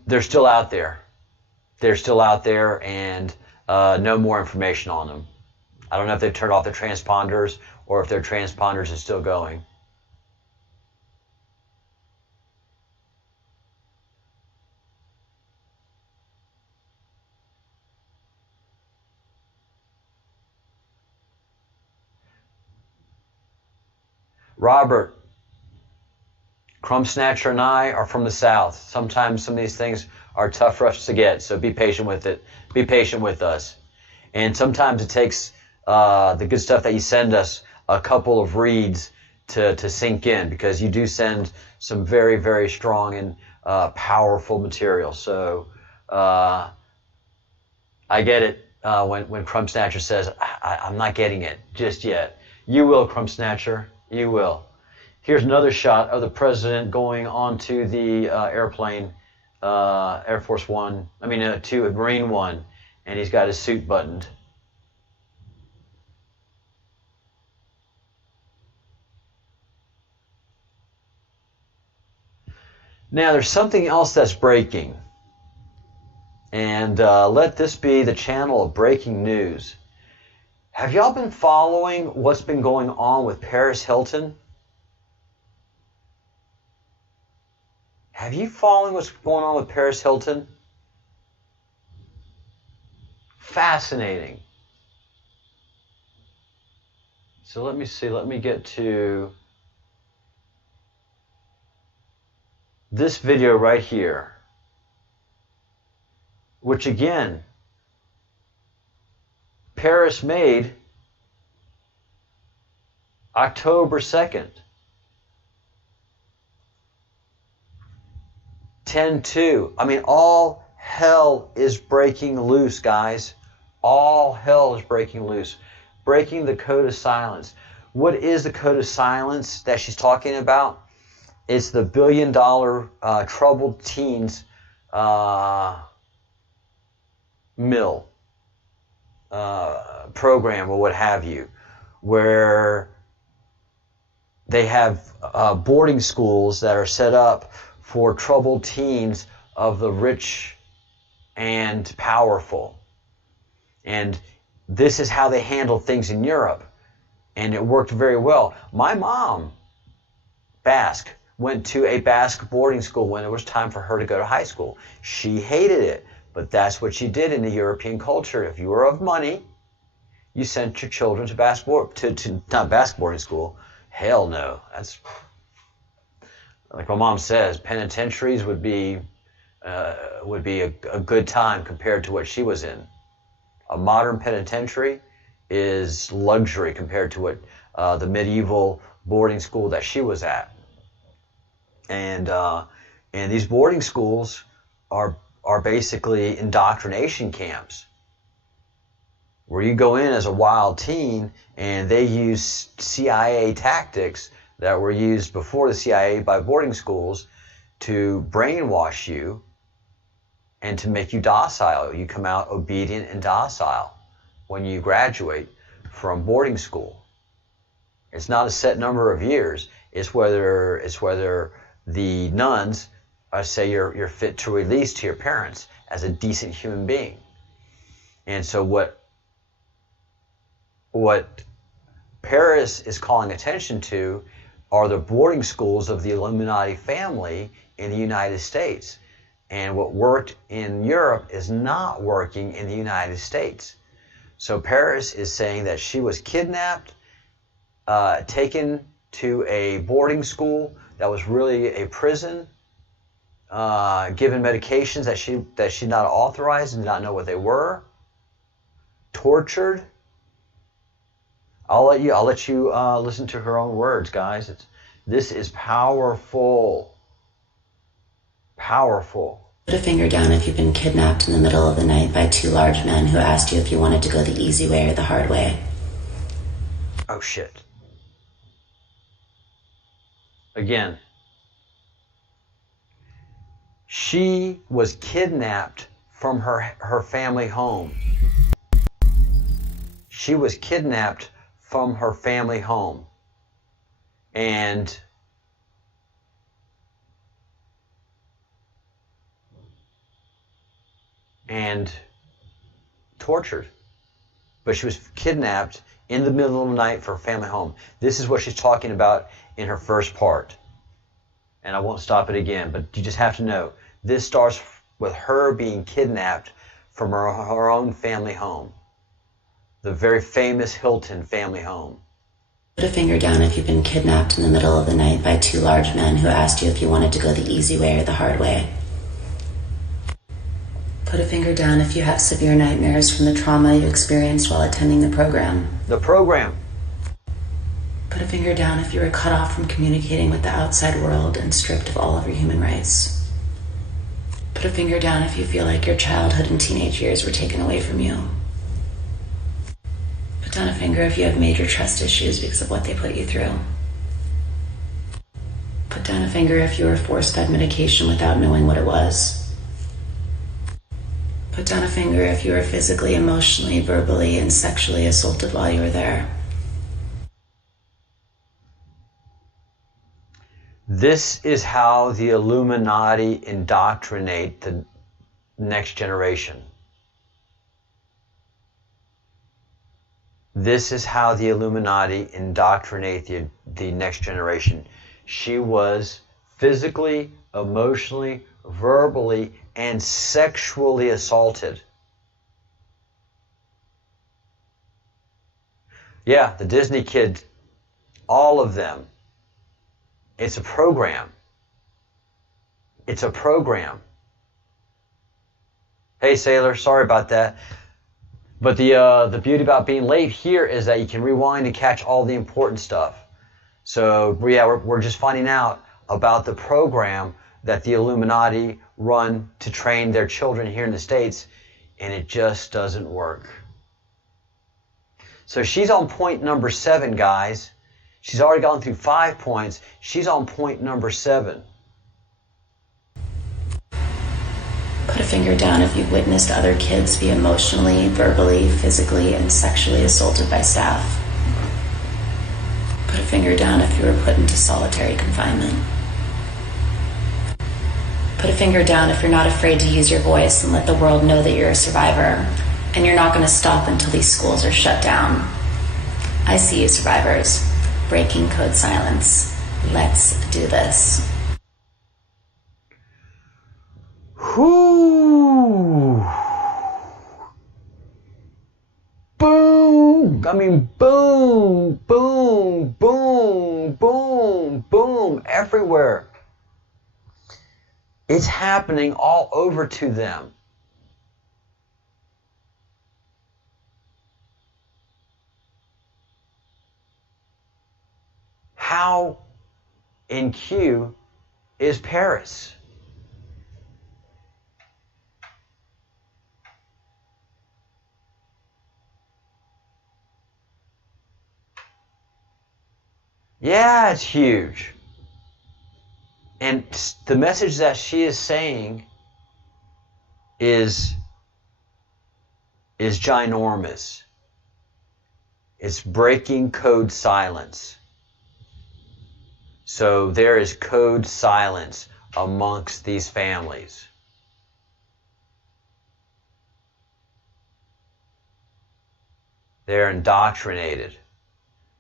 They're still out there. They're still out there, and no more information on them. I don't know if they've turned off their transponders or if their transponders are still going. Robert, Crumb Snatcher and I are from the South. Sometimes some of these things are tough for us to get, so be patient with it. Be patient with us. And sometimes it takes the good stuff that you send us a couple of reads to sink in, because you do send some very, very strong and powerful material. So I get it when Crumb Snatcher says, I'm not getting it just yet. You will, Crumb Snatcher. You will. Here's another shot of the president going onto the airplane, Air Force One. To Marine One, and he's got his suit buttoned. Now, there's something else that's breaking, and let this be the channel of breaking news. Have y'all been following what's been going on with Paris Hilton? Have you following what's going on with Paris Hilton? Fascinating. So let me see. Let me get to this video right here, which again, Paris made October 2nd. 10/2. I mean, all hell is breaking loose, guys. All hell is breaking loose. Breaking the code of silence. What is the code of silence that she's talking about? It's the $1 billion troubled teens mill program or what have you, where they have boarding schools that are set up for troubled teens of the rich and powerful. And this is how they handle things in Europe. And it worked very well. My mom, Basque, went to a Basque boarding school when it was time for her to go to high school. She hated it, but that's what she did in the European culture. If you were of money, you sent your children to not Basque boarding school. Hell no. That's like my mom says, penitentiaries would be a good time compared to what she was in. A modern penitentiary is luxury compared to what the medieval boarding school that she was at. And these boarding schools are basically indoctrination camps where you go in as a wild teen and they use CIA tactics that were used before the CIA by boarding schools to brainwash you and to make you docile. You come out obedient and docile when you graduate from boarding school. It's not a set number of years. It's whether the nuns say you're fit to release to your parents as a decent human being. And so what Paris is calling attention to are the boarding schools of the Illuminati family in the United States. And what worked in Europe is not working in the United States. So Paris is saying that she was kidnapped, taken to a boarding school that was really a prison, given medications that she not authorized and did not know what they were, tortured. I'll let you listen to her own words, guys. This is powerful. Powerful. Put a finger down if you've been kidnapped in the middle of the night by two large men who asked you if you wanted to go the easy way or the hard way. Oh shit. Again. She was kidnapped from her family home. She was kidnapped from her family home. And tortured. But she was kidnapped in the middle of the night for her family home. This is what she's talking about in her first part. And I won't stop it again, but you just have to know, this starts with her being kidnapped from her own family home. The very famous Hilton family home. Put a finger down if you've been kidnapped in the middle of the night by two large men who asked you if you wanted to go the easy way or the hard way. Put a finger down if you have severe nightmares from the trauma you experienced while attending the program. The program. Put a finger down if you were cut off from communicating with the outside world and stripped of all of your human rights. Put a finger down if you feel like your childhood and teenage years were taken away from you. Put down a finger if you have major trust issues because of what they put you through. Put down a finger if you were force-fed medication without knowing what it was. Put down a finger if you were physically, emotionally, verbally, and sexually assaulted while you were there. This is how the Illuminati indoctrinate the next generation. This is how the Illuminati indoctrinate the next generation. She was physically, emotionally, verbally, and sexually assaulted. Yeah, the Disney kids, all of them. It's a program. It's a program. Hey, Sailor, sorry about that. But the beauty about being late here is that you can rewind and catch all the important stuff. So yeah, we're just finding out about the program that the Illuminati run to train their children here in the States, and it just doesn't work. So she's on point number 7, guys. She's already gone through 5 points. She's on point number 7. Put a finger down if you've witnessed other kids be emotionally, verbally, physically, and sexually assaulted by staff. Put a finger down if you were put into solitary confinement. Put a finger down if you're not afraid to use your voice and let the world know that you're a survivor, and you're not going to stop until these schools are shut down. I see you, survivors. Breaking code silence. Let's do this. Whoo! Boom! I mean, boom, boom, boom, boom, boom, everywhere. It's happening all over to them. How in Q is Paris? Yeah, it's huge. And the message that she is saying is ginormous. It's breaking code silence. So there is code silence amongst these families. They're indoctrinated.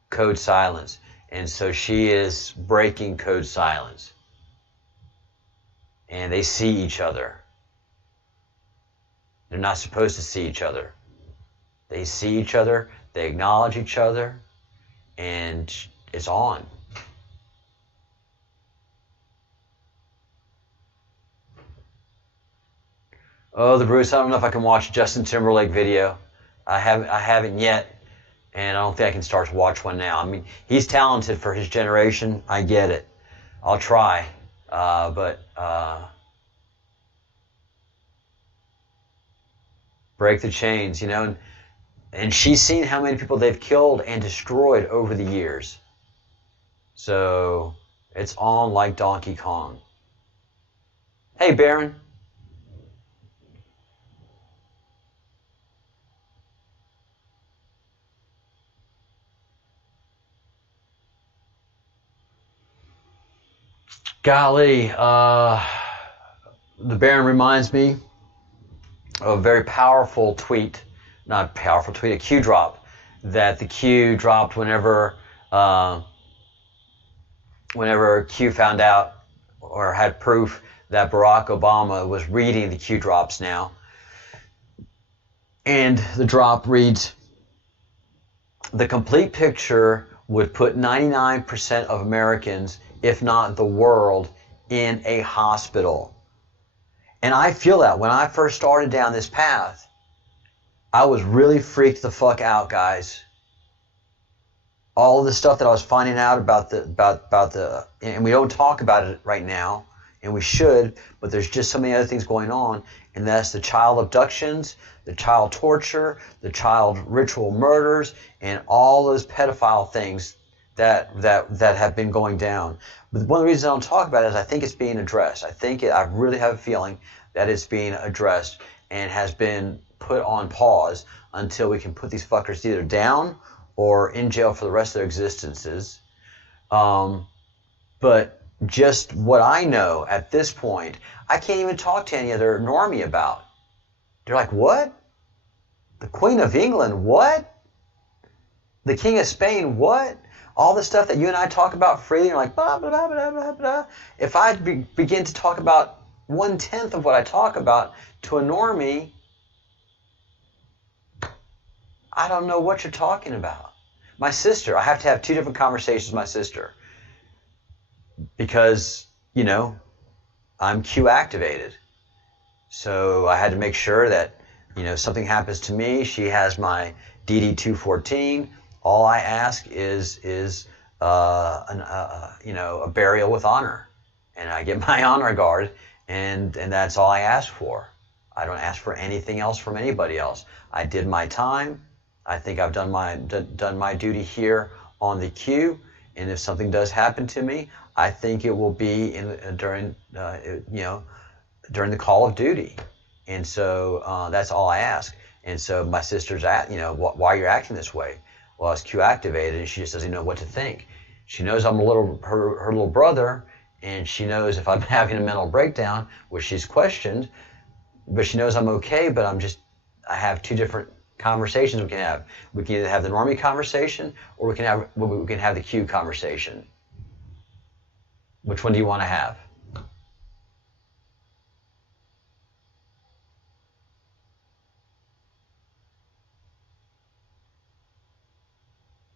Code silence. And so she is breaking code silence. And they see each other. They're not supposed to see each other. They see each other, they acknowledge each other, and it's on. Oh, the Bruce, I don't know if I can watch Justin Timberlake video. I haven't yet. And I don't think I can start to watch one now. I mean, he's talented for his generation. I get it. I'll try. But break the chains, you know. And she's seen how many people they've killed and destroyed over the years. So it's on like Donkey Kong. Hey, Baron. Golly, the Baron reminds me of a very powerful tweet, not powerful tweet, a Q drop that the Q dropped whenever Q found out or had proof that Barack Obama was reading the Q drops now. And the drop reads, "The complete picture would put 99% of Americans, if not the world, in a hospital." And I feel that when I first started down this path, I was really freaked the fuck out, guys. All of the stuff that I was finding out about and we don't talk about it right now, and we should, but there's just so many other things going on, and that's the child abductions, the child torture, the child ritual murders, and all those pedophile things that have been going down. But one of the reasons I don't talk about it is I think it's being addressed. I really have a feeling that it's being addressed and has been put on pause until we can put these fuckers either down or in jail for the rest of their existences. But just what I know at this point, I can't even talk to any other normie about. They're like, what? The Queen of England, what? The King of Spain, what? All the stuff that you and I talk about freely, you're like, blah, blah, blah, blah, blah, blah. If I begin to talk about 1/10 of what I talk about to a normie, I don't know what you're talking about. My sister, I have to have 2 different conversations with my sister because, you know, I'm Q activated. So I had to make sure that You know, something happens to me, she has my DD-214. All I ask is a burial with honor, and I get my honor guard, and that's all I ask for. I don't ask for anything else from anybody else. I did my time. I think I've done my duty here on the queue, and if something does happen to me, I think it will be during the call of duty, and so that's all I ask. And so my sister's why you're acting this way? Well, I was Q activated, and she just doesn't know what to think. She knows I'm her little brother, and she knows if I'm having a mental breakdown, which she's questioned, but she knows I'm okay. But I have two different conversations we can have. We can either have the normie conversation, or we can have the Q conversation. Which one do you want to have?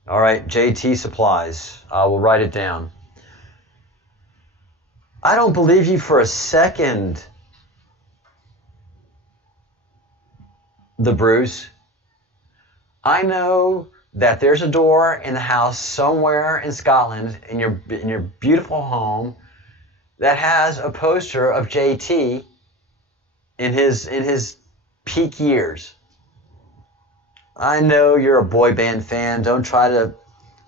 All right, JT Supplies. I will write it down. I don't believe you for a second, the Bruce. I know that there's a door in the house somewhere in Scotland, in your beautiful home, that has a poster of JT in his peak years. I know you're a boy band fan. Don't try to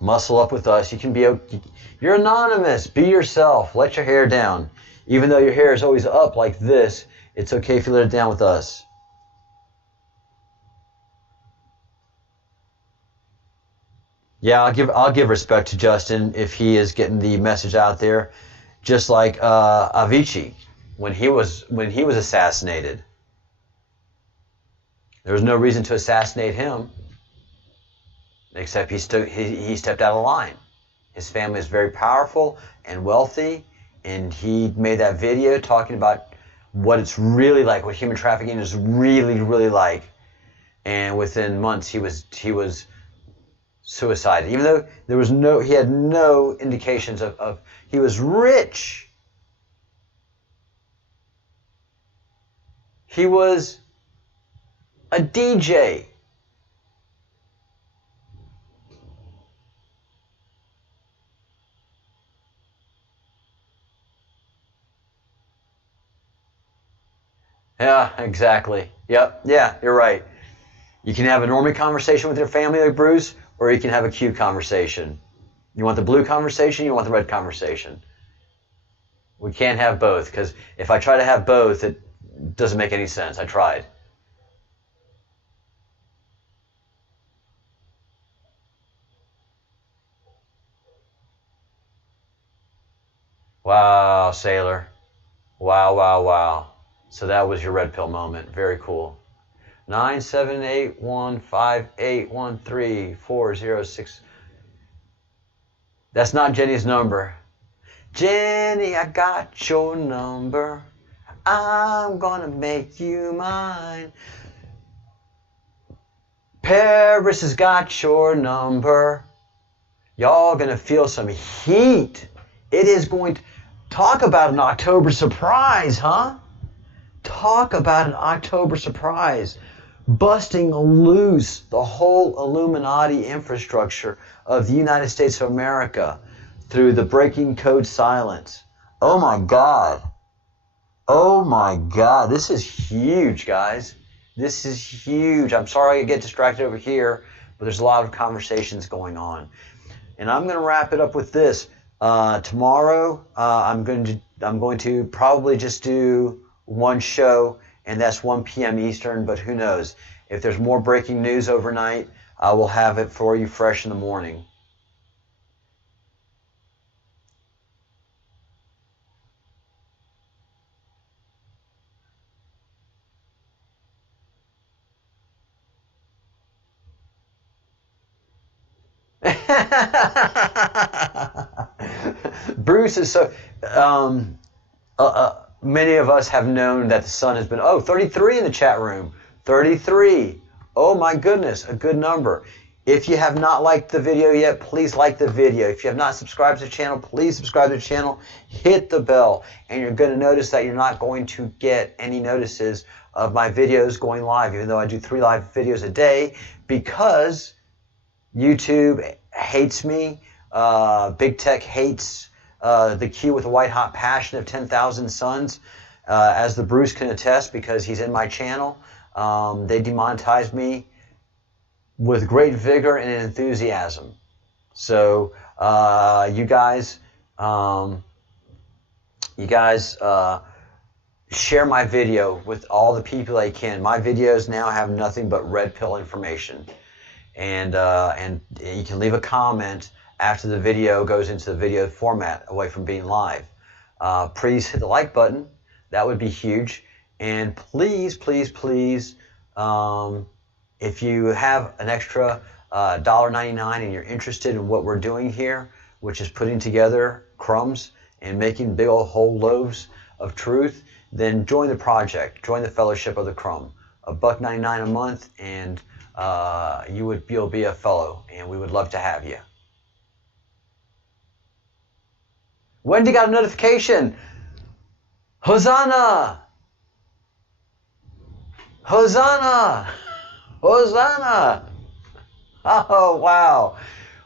muscle up with us. You're anonymous. Be yourself. Let your hair down. Even though your hair is always up like this, it's okay if you let it down with us. Yeah, I'll give respect to Justin if he is getting the message out there, just like Avicii when he was assassinated. There was no reason to assassinate him, except he stepped out of line. His family is very powerful and wealthy, and he made that video talking about what it's really like, what human trafficking is really, really like. And within months, he was suicided, even though he had no indications of he was rich. He was a DJ. Yeah, exactly. Yep. Yeah, you're right. You can have a normie conversation with your family like Bruce, or you can have a Q conversation. You want the blue conversation, you want the red conversation. We can't have both, because if I try to have both, it doesn't make any sense. I tried. Wow, Sailor. Wow, wow, wow. So that was your red pill moment. Very cool. 97815813406. That's not Jenny's number. Jenny, I got your number. I'm gonna make you mine. Paris has got your number. Y'all gonna feel some heat. It is going to talk about an October surprise, huh? Talk about an October surprise. Busting loose the whole Illuminati infrastructure of the United States of America through the breaking code silence. Oh my God. Oh my God. This is huge, guys. This is huge. I'm sorry I get distracted over here, but there's a lot of conversations going on. And I'm going to wrap it up with this. Tomorrow, I'm going to probably just do one show, and that's 1 p.m. Eastern, but who knows? If there's more breaking news overnight, I will have it for you fresh in the morning. Bruce is so... many of us have known that the sun has been... 33 in the chat room. 33. Oh my goodness, a good number. If you have not liked the video yet, please like the video. If you have not subscribed to the channel, please subscribe to the channel. Hit the bell, and you're going to notice that you're not going to get any notices of my videos going live, even though I do 3 live videos a day, because YouTube hates me. Big Tech hates the Q with a white-hot passion of 10,000 suns, as the Bruce can attest, because he's in my channel. They demonetized me with great vigor and enthusiasm. So you guys share my video with all the people that you can. My videos now have nothing but red pill information, and you can leave a comment after the video goes into the video format away from being live. Please hit the like button. That would be huge. And please, please, please, if you have an extra $1.99 and you're interested in what we're doing here, which is putting together crumbs and making big old whole loaves of truth, then join the project. Join the Fellowship of the Crumb. $1.99 a month, and you'll be a fellow, and we would love to have you. Wendy got a notification. Hosanna! Hosanna! Hosanna! Oh, wow.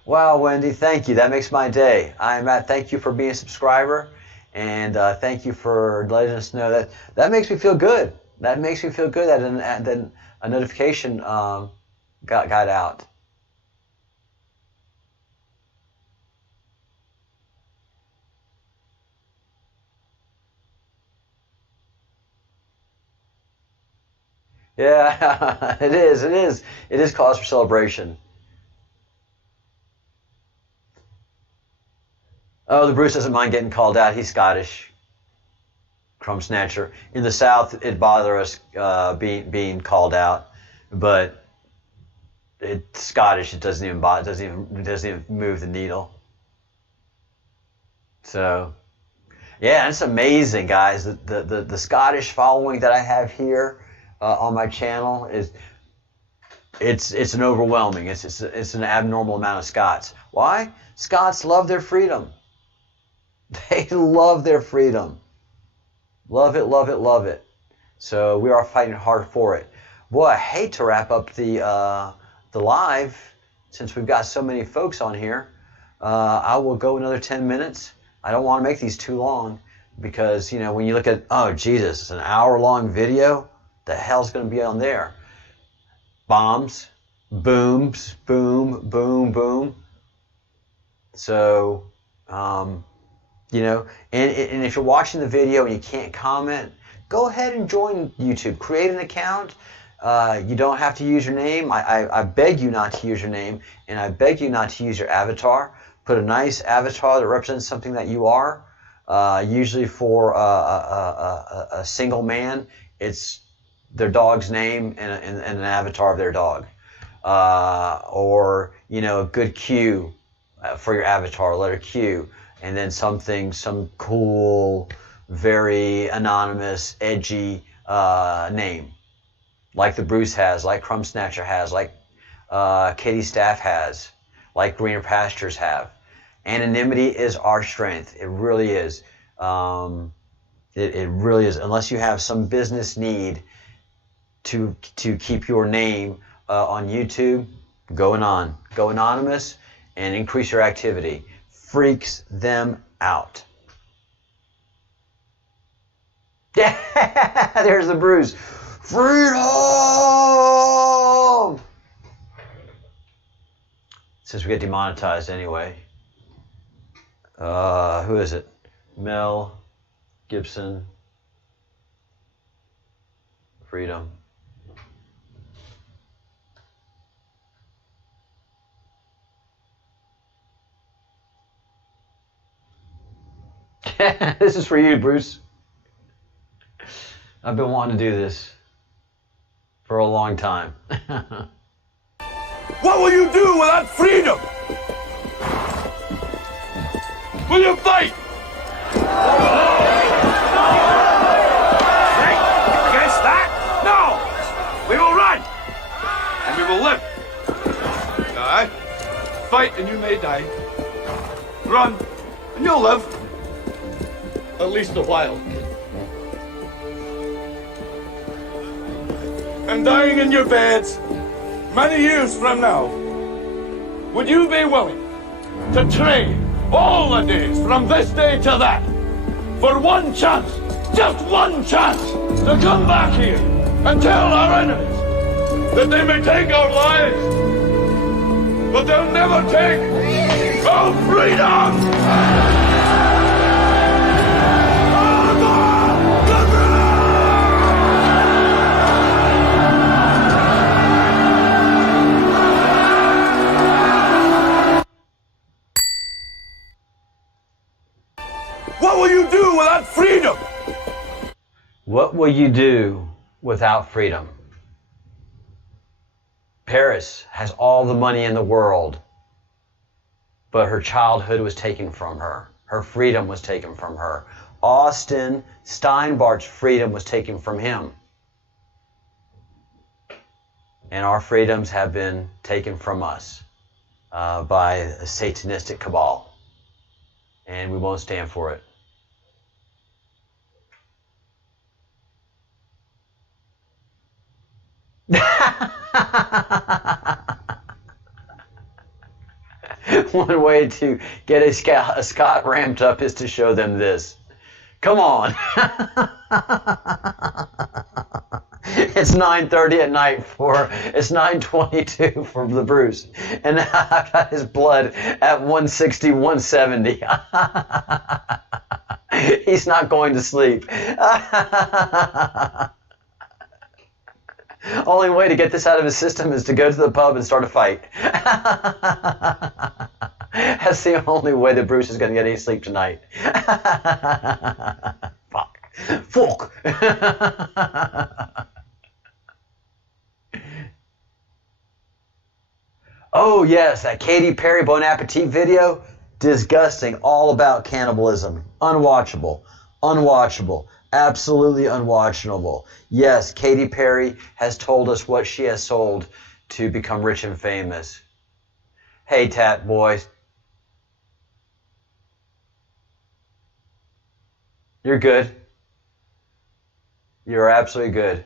Wow, Wendy, thank you. That makes my day. Matt, thank you for being a subscriber, and thank you for letting us know that. That makes me feel good. That makes me feel good that a notification got out. Yeah, it is. It is cause for celebration. Oh, the Bruce doesn't mind getting called out. He's Scottish. Crumb snatcher. In the South, it bothers us being called out, but it's Scottish. It doesn't even move the needle. So, yeah, it's amazing, guys. The Scottish following that I have here on my channel it's an overwhelming. It's an abnormal amount of Scots. Why? Scots love their freedom. They love their freedom. Love it, love it, love it. So we are fighting hard for it. Boy, I hate to wrap up the live since we've got so many folks on here. I will go another 10 minutes. I don't want to make these too long because, you know, when you look at, oh, Jesus, it's an hour-long video. The hell's going to be on there? Bombs, booms, boom, boom, boom. So, you know, and if you're watching the video and you can't comment, go ahead and join YouTube. Create an account. You don't have to use your name. I beg you not to use your name, and I beg you not to use your avatar. Put a nice avatar that represents something that you are. Usually for a single man, it's their dog's name and an avatar of their dog. Or, you know, a good Q for your avatar, letter Q. And then some cool, very anonymous, edgy name. Like the Bruce has, like Crumb Snatcher has, like Katie Staff has, like Greener Pastures have. Anonymity is our strength. It really is. It really is. Unless you have some business need to keep your name on YouTube, go anonymous and increase your activity. Freaks them out. Yeah, there's the Bruce. Freedom! Since we get demonetized anyway. Who is it? Mel Gibson. Freedom. This is for you, Bruce. I've been wanting to do this for a long time. What will you do without freedom? Will you fight? Against that? No! We will run! And we will live. fight and you may die. Run, and you'll live. At least a while. And dying in your beds, many years from now, would you be willing to trade all the days from this day to that for one chance, just one chance, to come back here and tell our enemies that they may take our lives, but they'll never take our freedom! What will you do without freedom? What will you do without freedom? Paris has all the money in the world, but her childhood was taken from her. Her freedom was taken from her. Austin Steinbart's freedom was taken from him. And our freedoms have been taken from us by a satanistic cabal. And we won't stand for it. One way to get a Scot ramped up is to show them this. Come on. It's 9:30 at night it's 9:22 for the Bruce. And I've got his blood at 160, 170. He's not going to sleep. Only way to get this out of his system is to go to the pub and start a fight. That's the only way that Bruce is going to get any sleep tonight. Fuck. Oh yes, that Katy Perry Bon Appetit video, disgusting, all about cannibalism, unwatchable, absolutely unwatchable. Yes, Katy Perry has told us what she has sold to become rich and famous. Hey, Tat boys. You're good. You're absolutely good.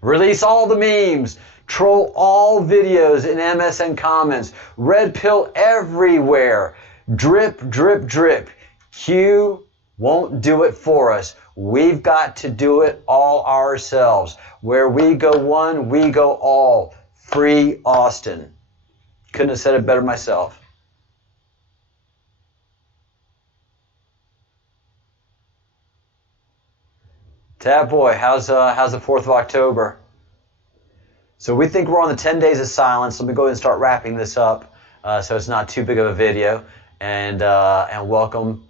Release all the memes. Troll all videos in MSN comments. Red pill everywhere. Drip, drip, drip. Q won't do it for us. We've got to do it all ourselves. Where we go one, we go all. Free Austin. Couldn't have said it better myself. Tab boy, how's the 4th of October? So we think we're on the 10 days of silence. Let me go ahead and start wrapping this up, so it's not too big of a video. And welcome,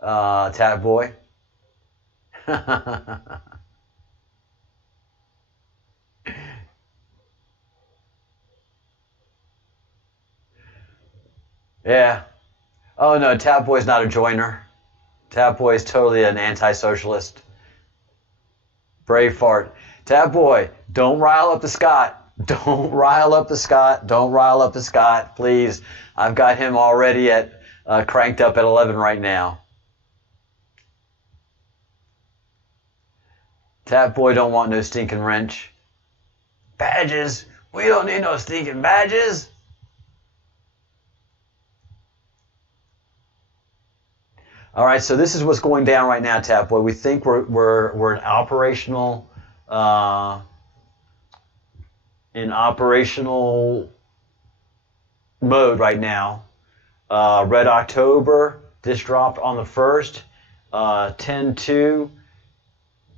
Tab boy. Yeah. Oh no, Tab boy's not a joiner. Tab boy is totally an anti-socialist. Brave fart. Tab boy, don't rile up the Scot. Don't rile up the Scot. Don't rile up the Scot, please. I've got him already at cranked up at 11 right now. Tab boy don't want no stinking wrench. Badges. We don't need no stinking badges. All right, so this is what's going down right now, Tap Boy. We think we're in operational mode right now. Red October, this dropped on the 1st. 10-2,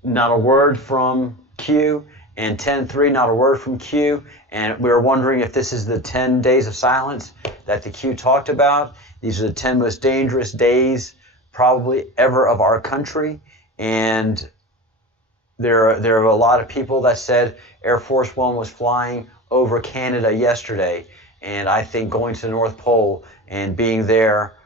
not a word from Q, and 10-3, not a word from Q. And we were wondering if this is the 10 days of silence that the Q talked about. These are the 10 most dangerous days probably ever of our country, and there are a lot of people that said Air Force One was flying over Canada yesterday, and I think going to the North Pole and being there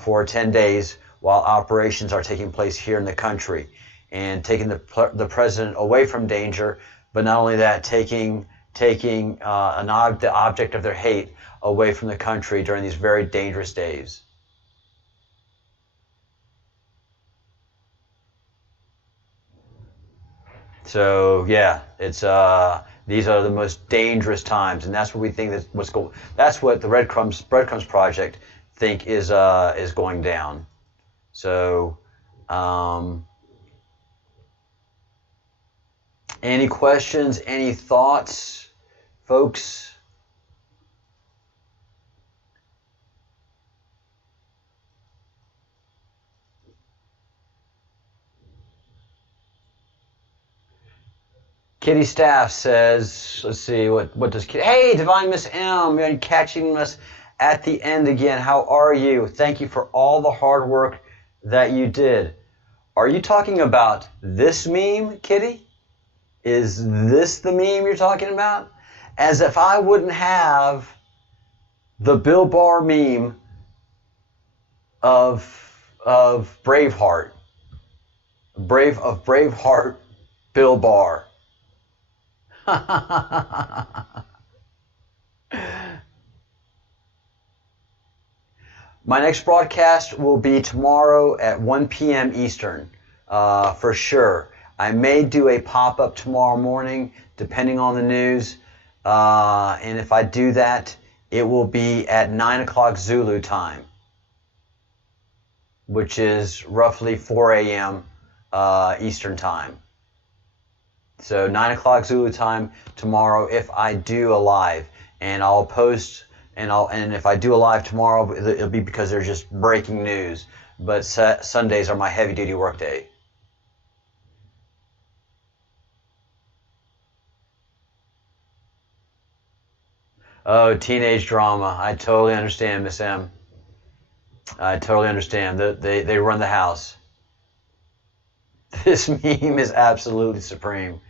for 10 days while operations are taking place here in the country, and taking the president away from danger, but not only that, taking taking the object of their hate away from the country during these very dangerous days. So yeah, it's these are the most dangerous times, and that's what we think that's what the breadcrumbs project think is going down. So any questions, any thoughts, folks? Kitty Staff says, let's see, what does Kitty... Hey, Divine Miss M, you're catching us at the end again. How are you? Thank you for all the hard work that you did. Are you talking about this meme, Kitty? Is this the meme you're talking about? As if I wouldn't have the Bill Barr meme of Braveheart. Braveheart Bill Barr. My next broadcast will be tomorrow at 1 p.m. Eastern, for sure. I may do a pop-up tomorrow morning, depending on the news. And if I do that, it will be at 9 o'clock Zulu time, which is roughly 4 a.m. Eastern time. So 9 o'clock Zulu time tomorrow if I do a live, and I'll post, and if I do a live tomorrow, it'll be because there's just breaking news. But Sundays are my heavy duty work day. Oh, teenage drama. I totally understand, Miss M. I totally understand. They run the house. This meme is absolutely supreme.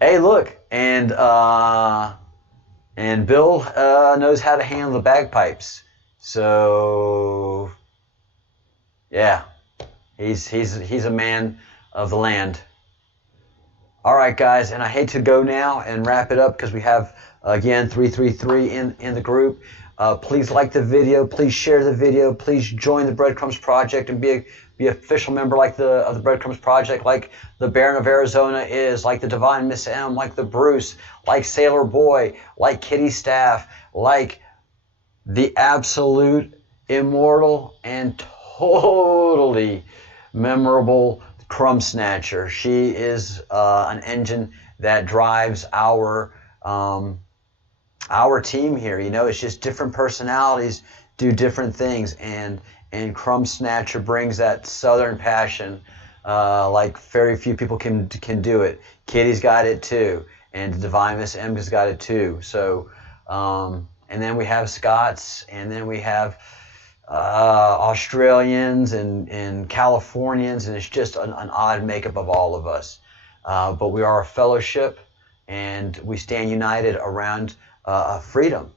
Hey, look, and Bill knows how to handle the bagpipes. So yeah, he's a man of the land. All right, guys, and I hate to go now and wrap it up because we have again 333 in the group. Please like the video. Please share the video. Please join the Breadcrumbs Project and be an official member of the Breadcrumbs Project, like the Baron of Arizona is, like the Divine Miss M, like the Bruce, like Sailor Boy, like Kitty Staff, like the absolute immortal and totally memorable Crumb Snatcher. She is an engine that drives our team here. You know, it's just different personalities do different things, and Crumb Snatcher brings that southern passion like very few people can do it. Kitty's got it too, and Divine Miss M has got it too. So and then we have Scots, and then we have Australians and Californians, and it's just an odd makeup of all of us. But we are a fellowship, and we stand united around freedom,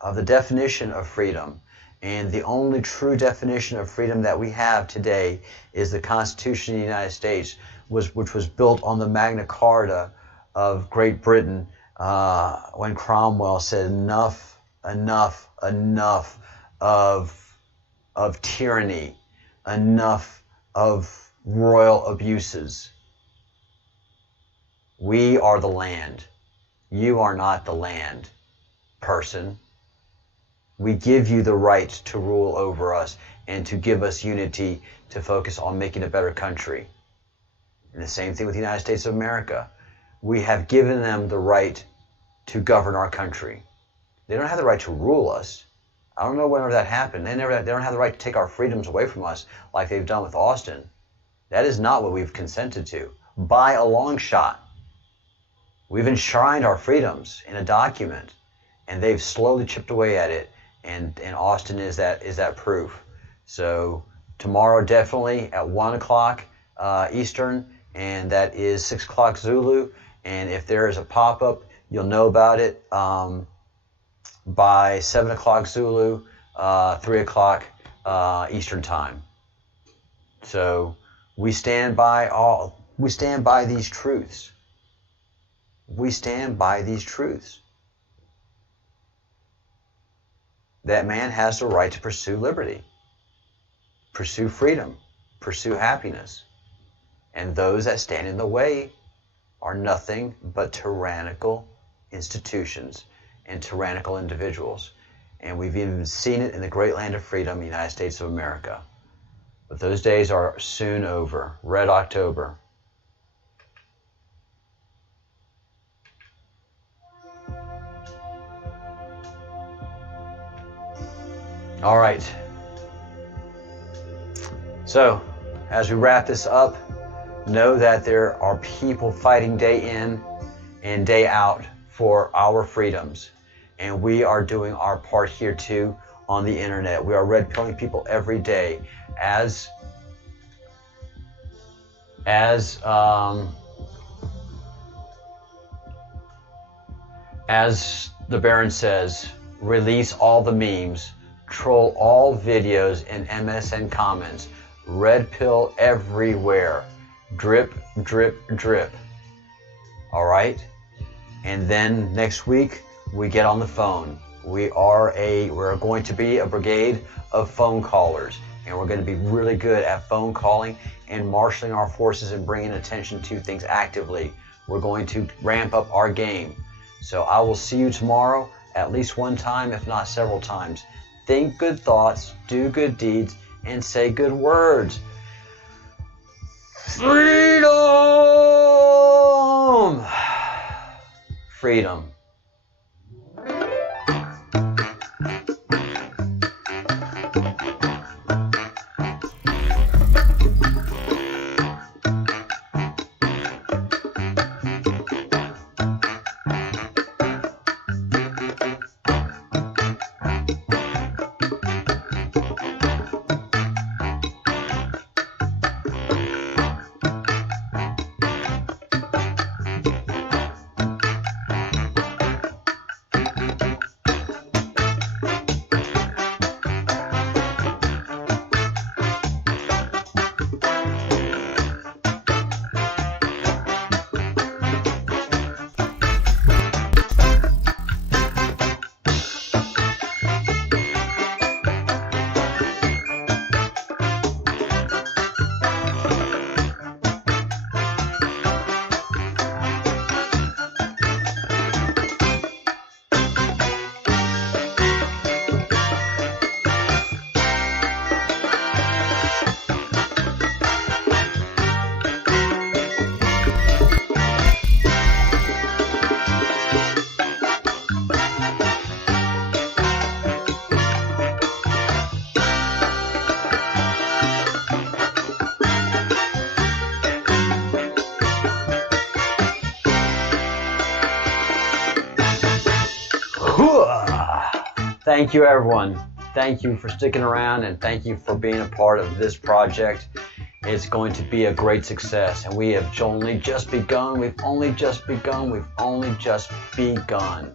of the definition of freedom. And the only true definition of freedom that we have today is the Constitution of the United States, which was built on the Magna Carta of Great Britain, when Cromwell said enough of tyranny, enough of royal abuses. We are the land. You are not the land, person. We give you the right to rule over us and to give us unity to focus on making a better country. And the same thing with the United States of America. We have given them the right to govern our country. They don't have the right to rule us. I don't know whenever that happened. They don't have the right to take our freedoms away from us like they've done with Austin. That is not what we've consented to, by a long shot. We've enshrined our freedoms in a document, and they've slowly chipped away at it. And Austin is that proof. So tomorrow, definitely at 1 o'clock Eastern, and that is 6 o'clock Zulu. And if there is a pop-up, you'll know about it by 7 o'clock Zulu, 3 o'clock Eastern time. So we stand by these truths. we stand by these truths. That man has the right to pursue liberty, pursue freedom, pursue happiness. And those that stand in the way are nothing but tyrannical institutions and tyrannical individuals. And we've even seen it in the great land of freedom, the United States of America. But those days are soon over. Red October. All right. So, as we wrap this up, know that there are people fighting day in and day out for our freedoms. And we are doing our part here too on the internet. We are red-pilling people every day. As the Baron says, release all the memes, troll all videos and MSN comments, red pill everywhere, drip, drip, drip. All right? And then next week, we get on the phone. We're going to be a brigade of phone callers, and we're going to be really good at phone calling and marshaling our forces and bringing attention to things actively. We're going to ramp up our game. So I will see you tomorrow at least one time, if not several times. Think good thoughts, do good deeds, and say good words. Freedom! Freedom. Thank you, everyone. Thank you for sticking around, and thank you for being a part of this project. It's going to be a great success, and we have only just begun. We've only just begun. We've only just begun.